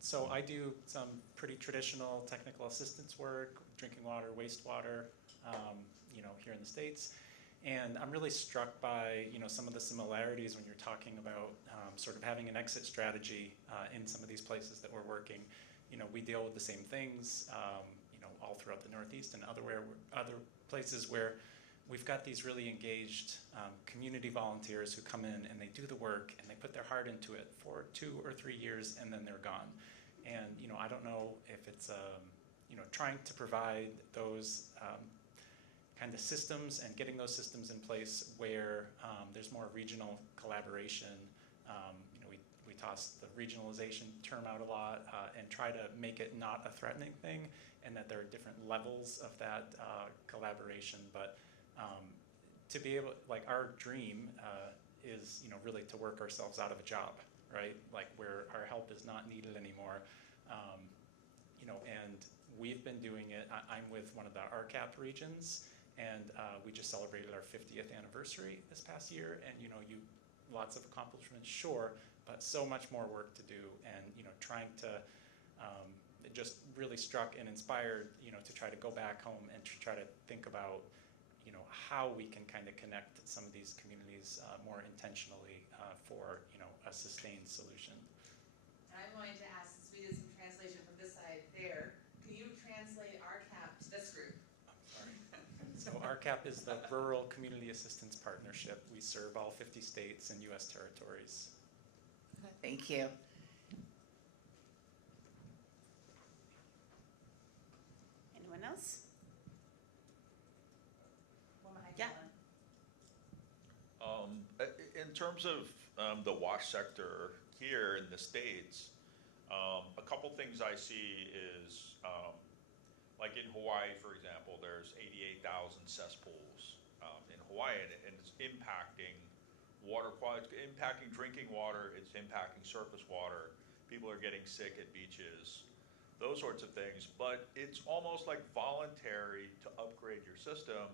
So I do some pretty traditional technical assistance work, drinking water, wastewater, here in the States. And I'm really struck by, some of the similarities when you're talking about sort of having an exit strategy in some of these places that we're working. We deal with the same things, all throughout the Northeast and other places where we've got these really engaged community volunteers who come in and they do the work and they put their heart into it for 2 or 3 years and then they're gone. And I don't know if it's trying to provide those kind of systems and getting those systems in place where there's more regional collaboration. We toss the regionalization term out a lot and try to make it not a threatening thing, and that there are different levels of that collaboration. But to be able, like, our dream is, really to work ourselves out of a job, right? Like, where our help is not needed anymore. And we've been doing it. I'm with one of the RCAP regions, and we just celebrated our 50th anniversary this past year. And lots of accomplishments, sure, but so much more work to do. And trying to just really struck and inspired, to try to go back home and to try to think about, how we can kind of connect some of these communities more intentionally for a sustained solution. And I'm going to ask, since we did some translation from this side there, can you translate RCAP to this group? Sorry. So RCAP is the Rural Community Assistance Partnership. We serve all 50 states and U.S. territories. Thank you. Anyone else? Yeah. In terms of the wash sector here in the States, a couple things I see is, like in Hawaii, for example, there's 88,000 cesspools in Hawaii, and it's impacting water quality, it's impacting drinking water, it's impacting surface water. People are getting sick at beaches, those sorts of things. But it's almost like voluntary to upgrade your system.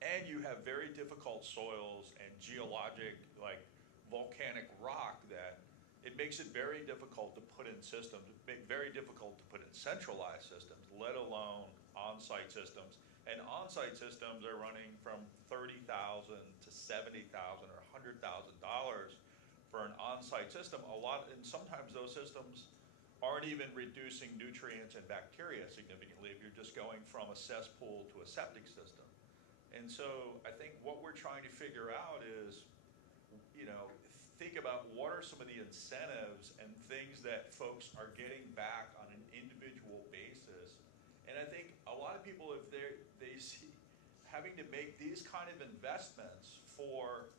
And you have very difficult soils and geologic, like volcanic rock, that it makes it very difficult to put in systems, very difficult to put in centralized systems, let alone on-site systems. And on-site systems are running from $30,000 to $70,000 or $100,000 for an on-site system. And sometimes those systems aren't even reducing nutrients and bacteria significantly if you're just going from a cesspool to a septic system. And so I think what we're trying to figure out is, think about what are some of the incentives and things that folks are getting back on an individual basis. And I think a lot of people, if they see having to make these kind of investments for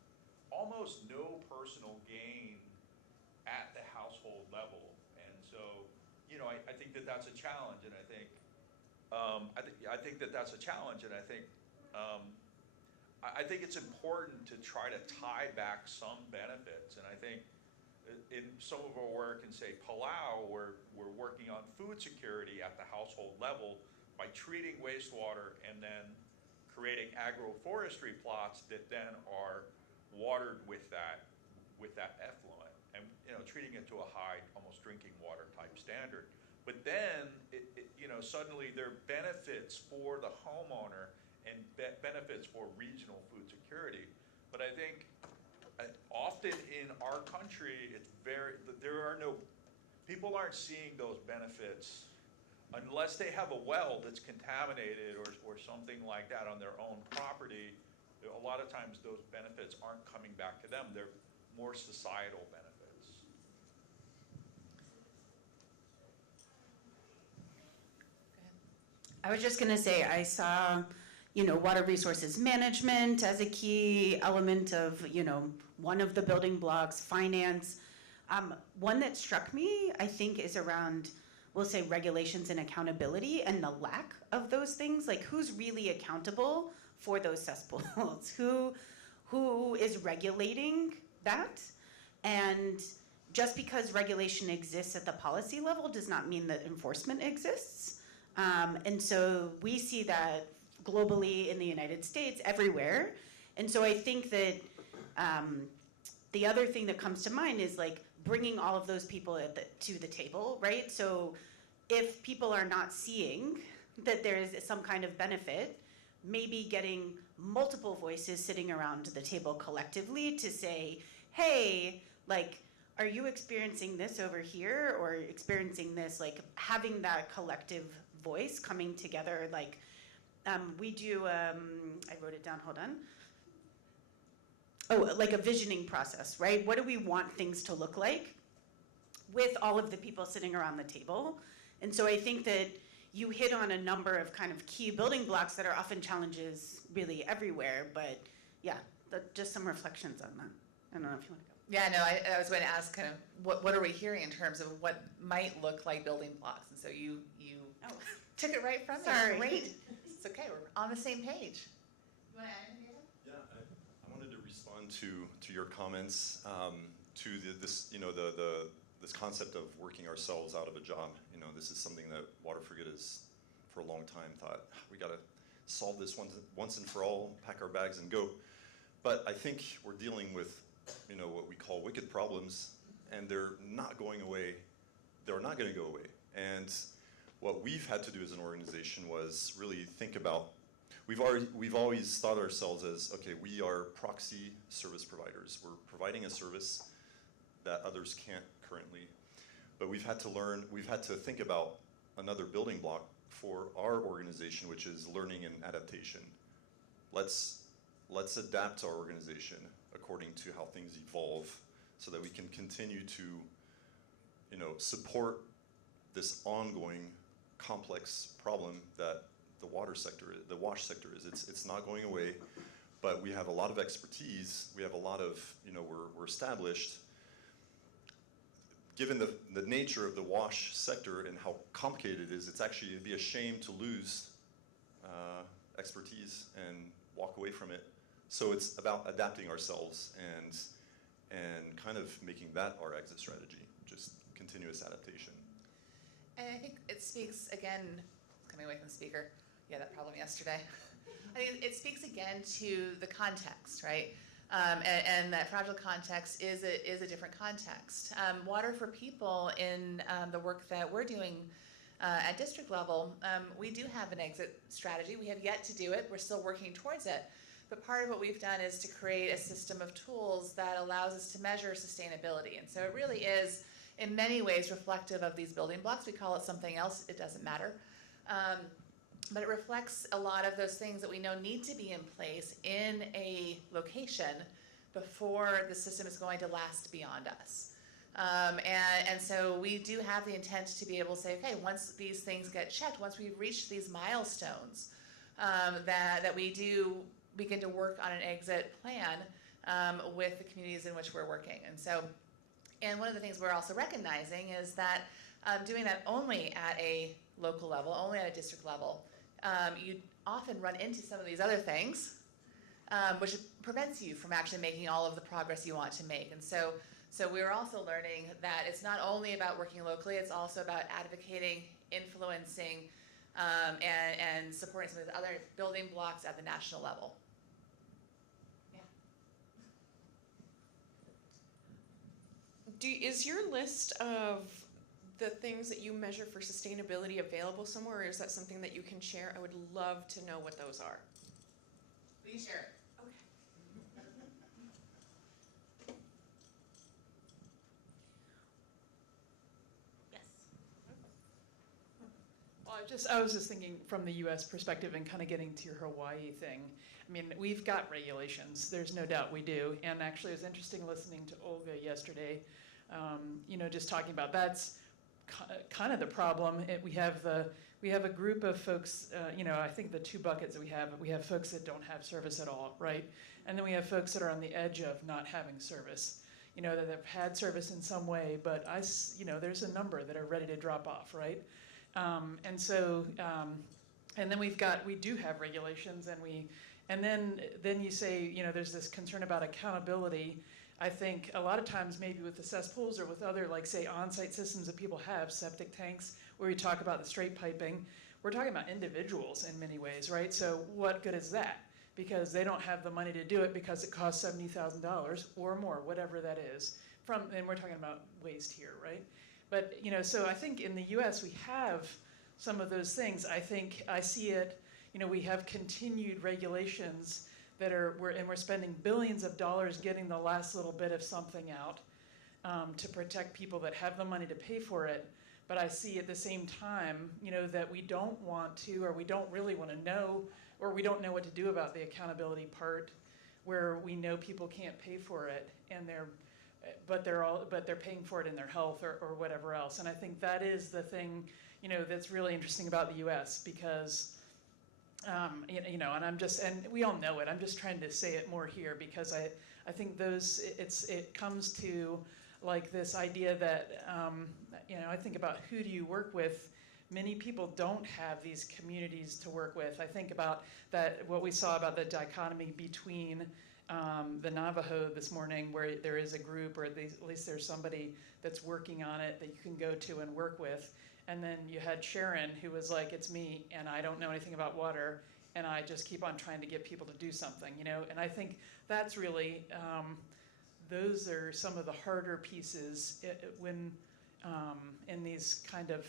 almost no personal gain at the household level. And so, I think that that's a challenge, and I think that's a challenge, and I think it's important to try to tie back some benefits. And I think in some of our work in, say, Palau, we're working on food security at the household level by treating wastewater and then creating agroforestry plots that then are watered with that effluent, and treating it to a high, almost drinking water type standard. But then suddenly there are benefits for the homeowner and benefits for regional food security. But I think often in our country, people aren't seeing those benefits unless they have a well that's contaminated or something like that on their own property. A lot of times those benefits aren't coming back to them. They're more societal benefits. I was just going to say, I saw, water resources management as a key element of, one of the building blocks, finance. One that struck me, I think, is around, we'll say, regulations and accountability and the lack of those things. Like, who's really accountable for those cesspools? Who is regulating that? And just because regulation exists at the policy level does not mean that enforcement exists. And so we see that globally in the United States, everywhere. And so I think that the other thing that comes to mind is, like, bringing all of those people to the table, right? So if people are not seeing that there is some kind of benefit, maybe getting multiple voices sitting around the table collectively to say, hey, like, are you experiencing this over here or experiencing this, like having that collective voice coming together, like we do, I wrote it down, hold on. Oh, like a visioning process, right? What do we want things to look like with all of the people sitting around the table? And so I think that you hit on a number of kind of key building blocks that are often challenges really everywhere, but yeah, just some reflections on that. I don't know if you want to go. Yeah, no, I was going to ask kind of what are we hearing in terms of what might look like building blocks, and so you took it right from me. Sorry. Great. It's okay. We're on the same page. You want to add anything? Yeah, I wanted to respond to your comments, to this this concept of working ourselves out of a job. You know, this is something that Water for Good has for a long time thought we got to solve this once and for all, pack our bags and go. But I think we're dealing with what we call wicked problems, and they're not going away. They're not going to go away. And what we've had to do as an organization was really think about, we've always thought ourselves as, okay, we are proxy service providers. We're providing a service that others can't currently. But we've had to think about another building block for our organization, which is learning and adaptation. Let's adapt our organization according to how things evolve so that we can continue to support this ongoing complex problem that the wash sector is. It's not going away, but we have a lot of expertise. We have a lot of, we're established. Given the nature of the wash sector and how complicated it is, it'd be a shame to lose expertise and walk away from it. So it's about adapting ourselves and kind of making that our exit strategy, just continuous adaptation. And I think it speaks again, coming away from the speaker, that problem yesterday. I think it speaks again to the context, right? And that fragile context is a different context. Water for People in the work that we're doing at district level, we do have an exit strategy. We have yet to do it. We're still working towards it. But part of what we've done is to create a system of tools that allows us to measure sustainability. And so it really is, in many ways, reflective of these building blocks. We call it something else. It doesn't matter. But it reflects a lot of those things that we know need to be in place in a location before the system is going to last beyond us. And so we do have the intent to be able to say, okay, once these things get checked, once we've reached these milestones, that we do begin to work on an exit plan with the communities in which we're working. And one of the things we're also recognizing is that doing that only at a local level, only at a district level, you often run into some of these other things, which prevents you from actually making all of the progress you want to make. And so we're also learning that it's not only about working locally, it's also about advocating, influencing, and supporting some of the other building blocks at the national level. Is your list of the things that you measure for sustainability available somewhere, or is that something that you can share? I would love to know what those are. Please share. I was just thinking from the U.S. perspective and kind of getting to your Hawaii thing. I mean, we've got regulations. There's no doubt we do. And actually, it was interesting listening to Olga yesterday. Just talking about that's kind of the problem. We have a group of folks. I think the two buckets that we have folks that don't have service at all, right? And then we have folks that are on the edge of not having service. That have had service in some way, but there's a number that are ready to drop off, right? And then we do have regulations, and then you say, there's this concern about accountability. I think a lot of times maybe with the cesspools or with other, like say on-site systems that people have, septic tanks, where we talk about the straight piping, we're talking about individuals in many ways, right? So what good is that? Because they don't have the money to do it because it costs $70,000 or more, whatever that is. and we're talking about waste here, right? But, so I think in the US we have some of those things. I think I see it, we have continued regulations that we're spending billions of dollars getting the last little bit of something out to protect people that have the money to pay for it. But I see at the same time, that we don't want to, or we don't really want to know, or we don't know what to do about the accountability part, where we know people can't pay for it, but they're paying for it in their health or whatever else. And I think that is the thing, that's really interesting about the U.S. because, and we all know it. I'm just trying to say it more here because I think it comes to like this idea that, I think about who do you work with. Many people don't have these communities to work with. I think about what we saw about the dichotomy between the Navajo this morning, where there is a group, or at least there's somebody that's working on it that you can go to and work with. And then you had Sharon, who was like, it's me, and I don't know anything about water, and I just keep on trying to get people to do something, And I think that's really, those are some of the harder pieces when in these kind of,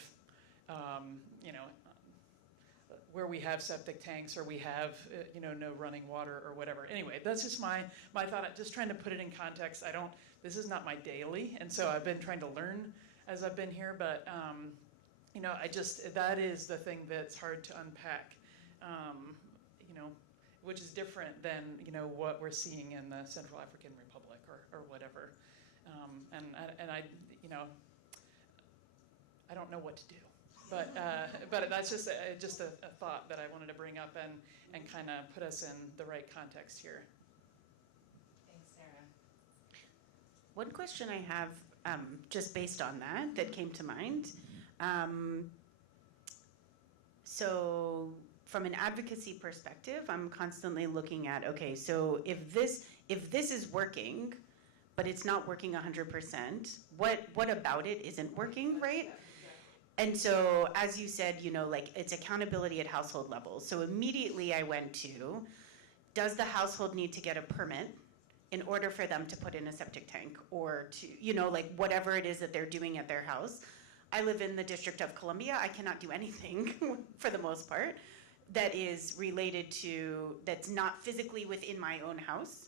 where we have septic tanks or we have, no running water or whatever. Anyway, that's just my thought. Just trying to put it in context. This is not my daily, and so I've been trying to learn as I've been here. But that is the thing that's hard to unpack. Which is different than what we're seeing in the Central African Republic or whatever. And I don't know what to do. But that's just a thought that I wanted to bring up and kind of put us in the right context here. Thanks, Sarah. One question I have, just based on that came to mind. So from an advocacy perspective, I'm constantly looking at, okay, so if this is working, but it's not working 100%, what about it isn't working, right? And so, as you said, it's accountability at household level. So immediately I went to, does the household need to get a permit in order for them to put in a septic tank or to, whatever it is that they're doing at their house? I live in the District of Columbia. I cannot do anything for the most part that is related to, that's not physically within my own house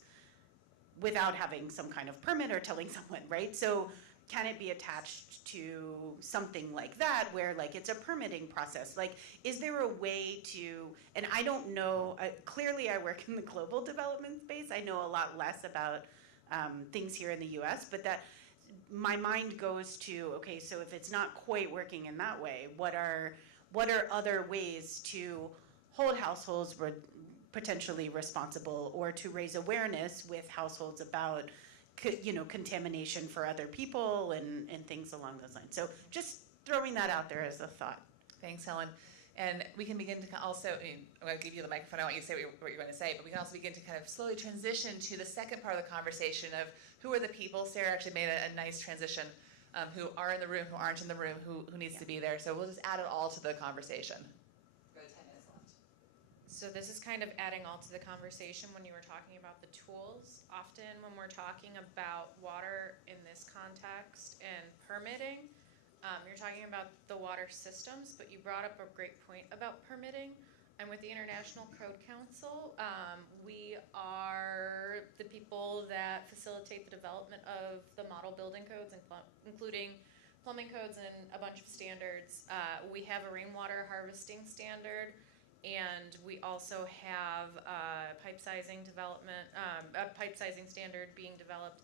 without having some kind of permit or telling someone, right? So can it be attached to something like that where it's a permitting process? Is there a way to, and I don't know, clearly I work in the global development space. I know a lot less about things here in the US, but that my mind goes to, okay, so if it's not quite working in that way, what are other ways to hold households potentially responsible or to raise awareness with households about contamination for other people and things along those lines. So just throwing that out there as a thought. Thanks, Helen. And we can begin to also, I'm going to give you the microphone. I want you to say what you're going to say, but we can also begin to kind of slowly transition to the second part of the conversation of who are the people. Sarah actually made a nice transition, who are in the room, who aren't in the room, who needs to be there. So we'll just add it all to the conversation. Go 10 minutes left. So this is kind of adding all to the conversation when you were talking about the tools. Often when we're talking about water in this context and permitting, you're talking about the water systems, but you brought up a great point about permitting. And with the International Code Council, we are the people that facilitate the development of the model building codes, including plumbing codes and a bunch of standards. We have a rainwater harvesting standard, and we also have a pipe sizing standard being developed.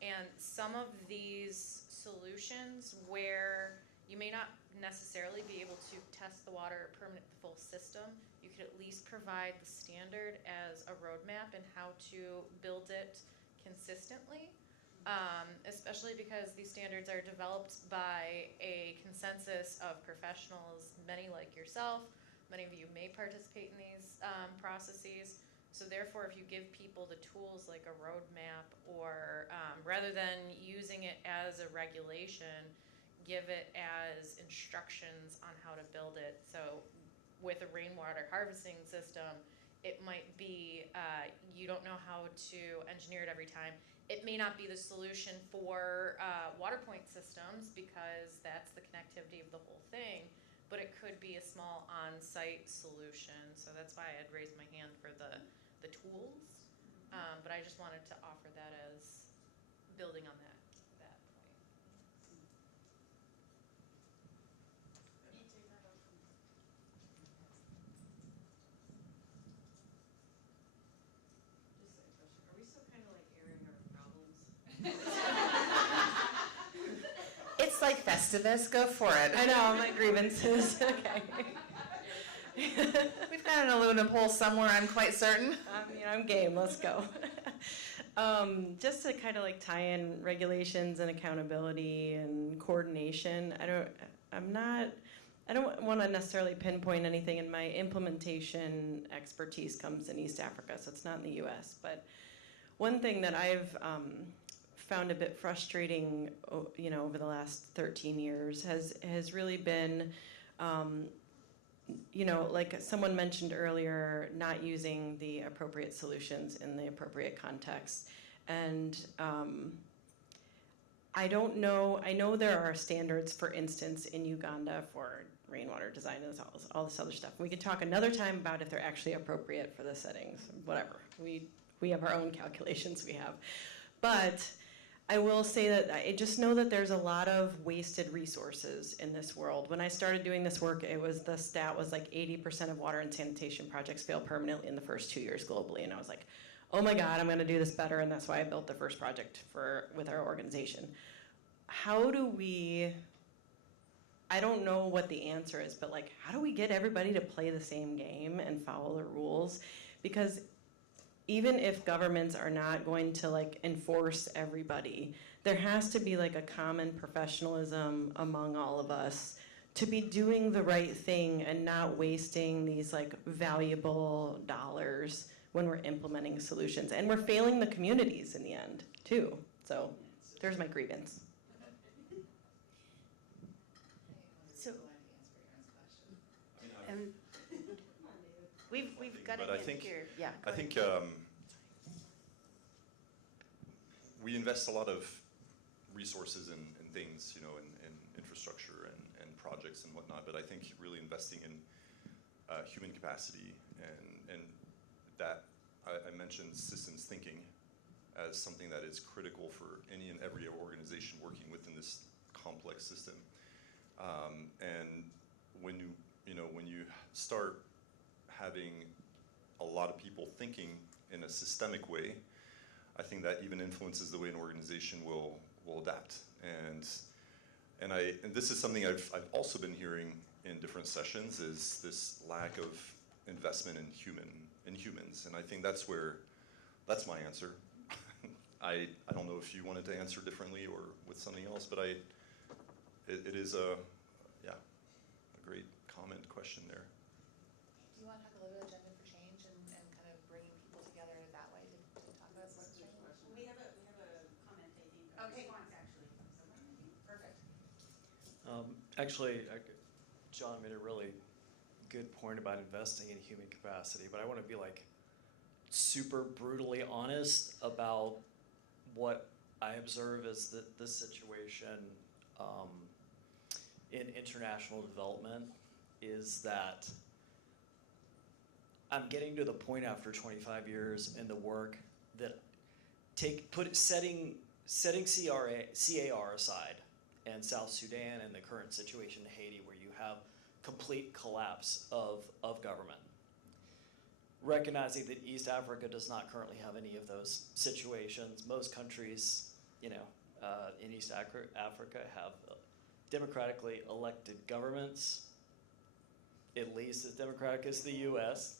And some of these solutions where you may not necessarily be able to test the water or permit the full system, you could at least provide the standard as a roadmap and how to build it consistently, especially because these standards are developed by a consensus of professionals, many like yourself. Many of you may participate in these processes. So therefore, if you give people the tools like a roadmap or rather than using it as a regulation, give it as instructions on how to build it. So with a rainwater harvesting system, It might be you don't know how to engineer it every time. It may not be the solution for water point systems because that's the connectivity of the whole thing, but it could be a small on-site solution. So that's why I'd raised my hand for the tools. But I just wanted to offer that as building on that point. Are we still kind of like airing our problems? It's like Festivus, go for it. I know, my grievances, okay. We've got an aluminum pole somewhere, I'm quite certain. I'm game, let's go. Just to kind of like tie in regulations and accountability and coordination, I don't want to necessarily pinpoint anything, and my implementation expertise comes in East Africa, so it's not in the US. But one thing that I've found a bit frustrating, over the last 13 years has really been, like someone mentioned earlier, not using the appropriate solutions in the appropriate context. And I don't know, I know there are standards, for instance, in Uganda for rainwater design and all this other stuff. We could talk another time about if they're actually appropriate for the settings, whatever. We have our own calculations we have. But I will say that I just know that there's a lot of wasted resources in this world. When I started doing this work, the stat was like 80% of water and sanitation projects fail permanently in the first 2 years globally. And I was like, oh my God, I'm gonna do this better. And that's why I built the first project with our organization. How do we, I don't know what the answer is, but like, how do we get everybody to play the same game and follow the rules? Because even if governments are not going to like enforce everybody, there has to be like a common professionalism among all of us to be doing the right thing and not wasting these like valuable dollars when we're implementing solutions. And we're failing the communities in the end too. So there's my grievance. So, we've got But it I in think- here. Yeah. I think we invest a lot of resources in things, in infrastructure and projects and whatnot, but I think really investing in human capacity and that, I mentioned systems thinking as something that is critical for any and every organization working within this complex system. And when you start having a lot of people thinking in a systemic way, I think that even influences the way an organization will adapt. And this is something I've also been hearing in different sessions, is this lack of investment in humans. And I think that's my answer. I don't know if you wanted to answer differently or with something else, but it is a great comment question there. Do you want to talk a little bit agenda for change and kind of bringing people together that way to talk about this change? We have a comment, I think, a Okay. response actually from someone, I think. Perfect. Actually, John made a really good point about investing in human capacity, but I want to be like super brutally honest about what I observe as the situation in international development is that I'm getting to the point after 25 years in the work that setting CAR aside and South Sudan and the current situation in Haiti where you have complete collapse of government. Recognizing that East Africa does not currently have any of those situations. Most countries, in East Africa have democratically elected governments, at least as democratic as the US.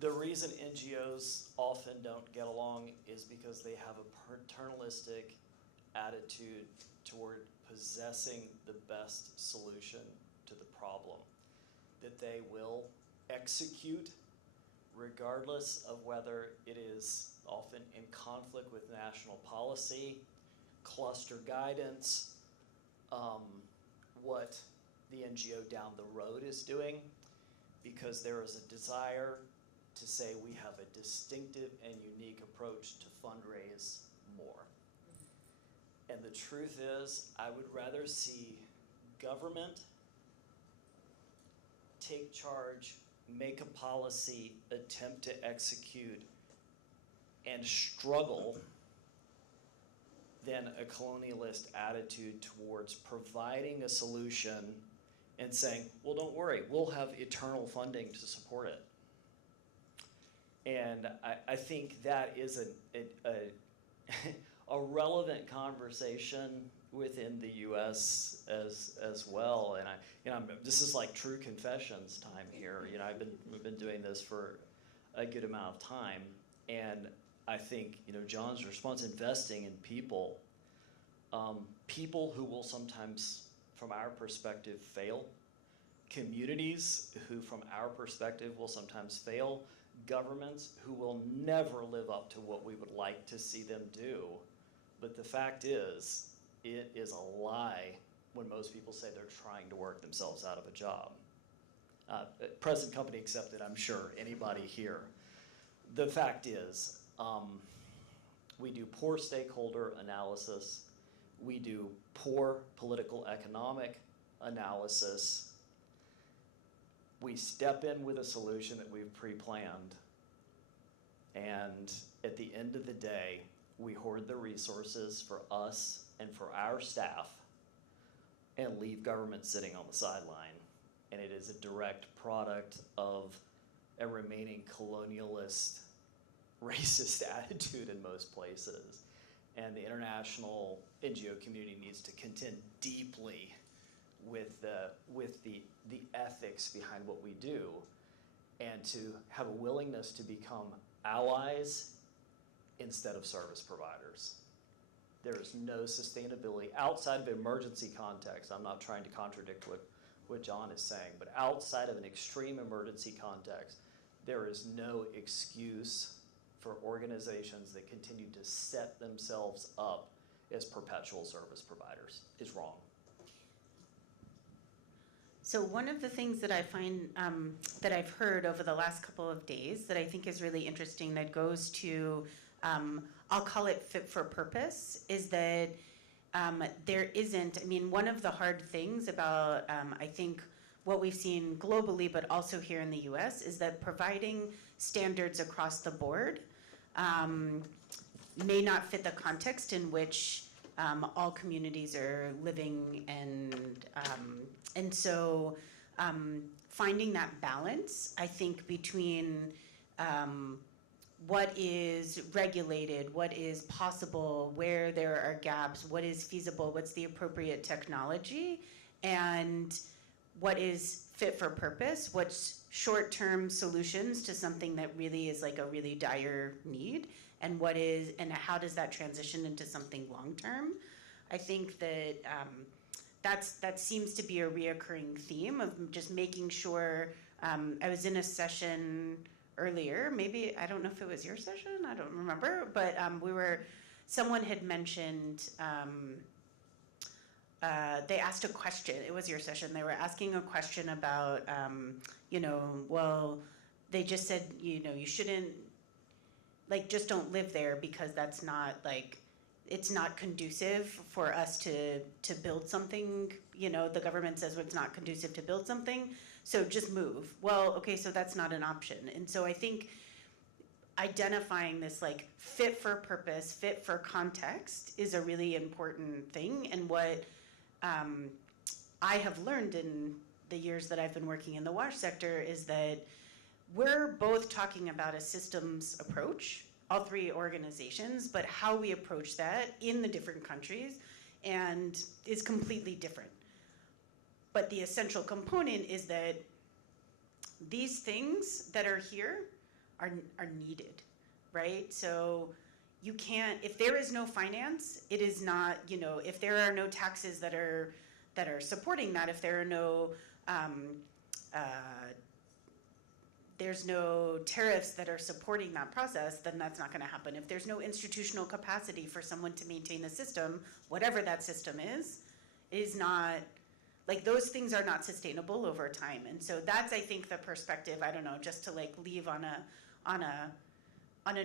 The reason NGOs often don't get along is because they have a paternalistic attitude toward possessing the best solution to the problem that they will execute regardless of whether it is often in conflict with national policy, cluster guidance, what the NGO down the road is doing. because there is a desire to say we have a distinctive and unique approach to fundraise more. And the truth is, I would rather see government take charge, make a policy, attempt to execute, and struggle than a colonialist attitude towards providing a solution and saying, well, don't worry, we'll have eternal funding to support it. And I think that is a relevant conversation within the U.S. as well. And this is like true confessions time here. We've been doing this for a good amount of time, and I think John's response, investing in people, people who will sometimes, from our perspective, fail, communities who, from our perspective, will sometimes fail, governments who will never live up to what we would like to see them do. But the fact is, it is a lie when most people say they're trying to work themselves out of a job. Present company accepted, I'm sure, anybody here. The fact is, we do poor stakeholder analysis, we do poor political economic analysis, we step in with a solution that we've pre-planned, and at the end of the day, we hoard the resources for us and for our staff and leave government sitting on the sideline. And it is a direct product of a remaining colonialist, racist attitude in most places. And the international NGO community needs to contend deeply with the ethics behind what we do, and to have a willingness to become allies instead of service providers. There is no sustainability outside of emergency context. I'm not trying to contradict what John is saying, but outside of an extreme emergency context, there is no excuse for organizations that continue to set themselves up as perpetual service providers. Is wrong. So one of the things that I find, that I've heard over the last couple of days that I think is really interesting, that goes to, I'll call it fit for purpose, is that there isn't, one of the hard things about, I think, what we've seen globally, but also here in the US, is that providing standards across the board may not fit the context in which all communities are living, and so finding that balance, I think, between what is regulated, what is possible, where there are gaps, what is feasible, what's the appropriate technology, and what is fit for purpose, what's short-term solutions to something that really is like a really dire need, and how does that transition into something long-term. I think that that seems to be a reoccurring theme of just making sure. I was in a session earlier, maybe, I don't know if it was your session, I don't remember, but someone had mentioned, they asked a question, it was your session, they were asking a question about, well, they just said, you shouldn't, just don't live there because that's not, it's not conducive for us to build something, the government says it's not conducive to build something, so just move. Well, okay, so that's not an option. And so I think identifying this fit for purpose, fit for context is a really important thing. And what I have learned in the years that I've been working in the WASH sector is that we're both talking about a systems approach, all three organizations, but how we approach that in the different countries and is completely different. But the essential component is that these things that are here are needed, right? So you can't, if there is no finance, it is not, if there are no taxes that are supporting that, if there are no, there's no tariffs that are supporting that process, then that's not going to happen. If there's no institutional capacity for someone to maintain the system, whatever that system is not like those things are not sustainable over time. And so that's, I think, the perspective, I don't know, just to like leave on a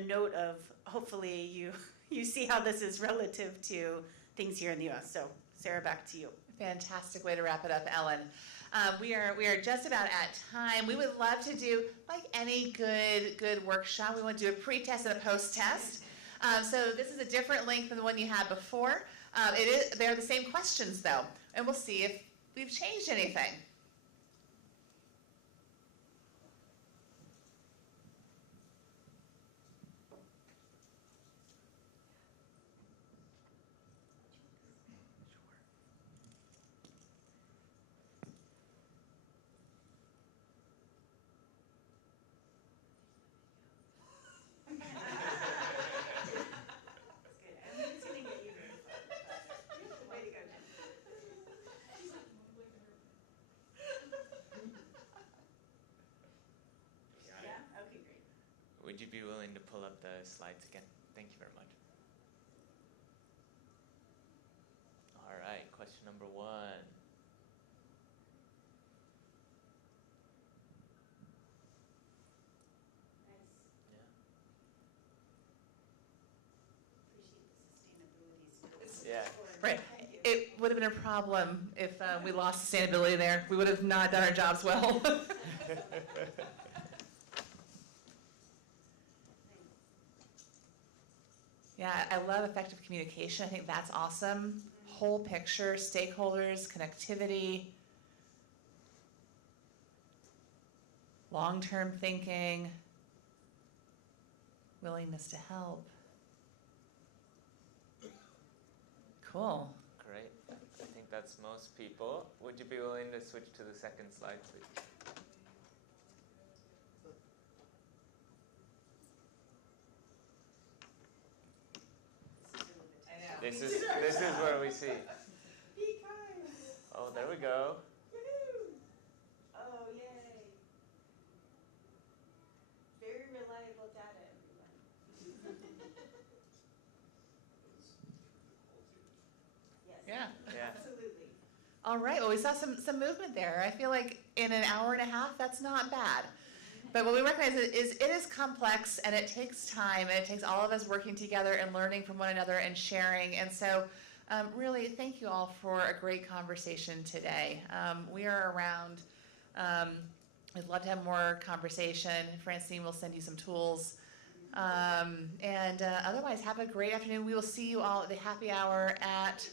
note of hopefully you see how this is relative to things here in the US. So Sarah, back to you. Fantastic way to wrap it up, Ellen. We are just about at time. We would love to do, like any good workshop, we want to do a pre-test and a post-test. So this is a different link than the one you had before. They're the same questions though, and we'll see if we've changed anything. Would you be willing to pull up the slides again? Thank you very much. All right, question number 1. Yeah. Right. It would have been a problem if we lost sustainability there. We would have not done our jobs well. Yeah, I love effective communication. I think that's awesome. Whole picture, stakeholders, connectivity, long-term thinking, willingness to help. Cool. Great. I think that's most people. Would you be willing to switch to the second slide, please? This is where we see. Oh, there we go. Oh, yay. Very reliable data, everyone. Yes. Yeah. Yeah. Absolutely. All right, well, we saw some movement there. I feel like in an hour and a half, that's not bad. But what we recognize is it is complex and it takes time and it takes all of us working together and learning from one another and sharing. And so really, thank you all for a great conversation today. We are around. We'd love to have more conversation. Francine will send you some tools. And otherwise, have a great afternoon. We will see you all at the happy hour at...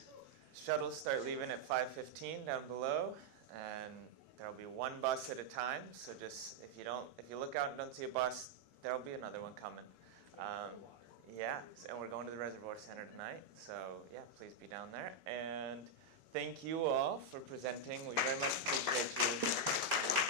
Shuttles start leaving at 5:15 down below, and there'll be one bus at a time. So just if you look out and don't see a bus, there'll be another one coming. Yeah, and we're going to the Reservoir Center tonight. So yeah, please be down there. And thank you all for presenting. We very much appreciate you.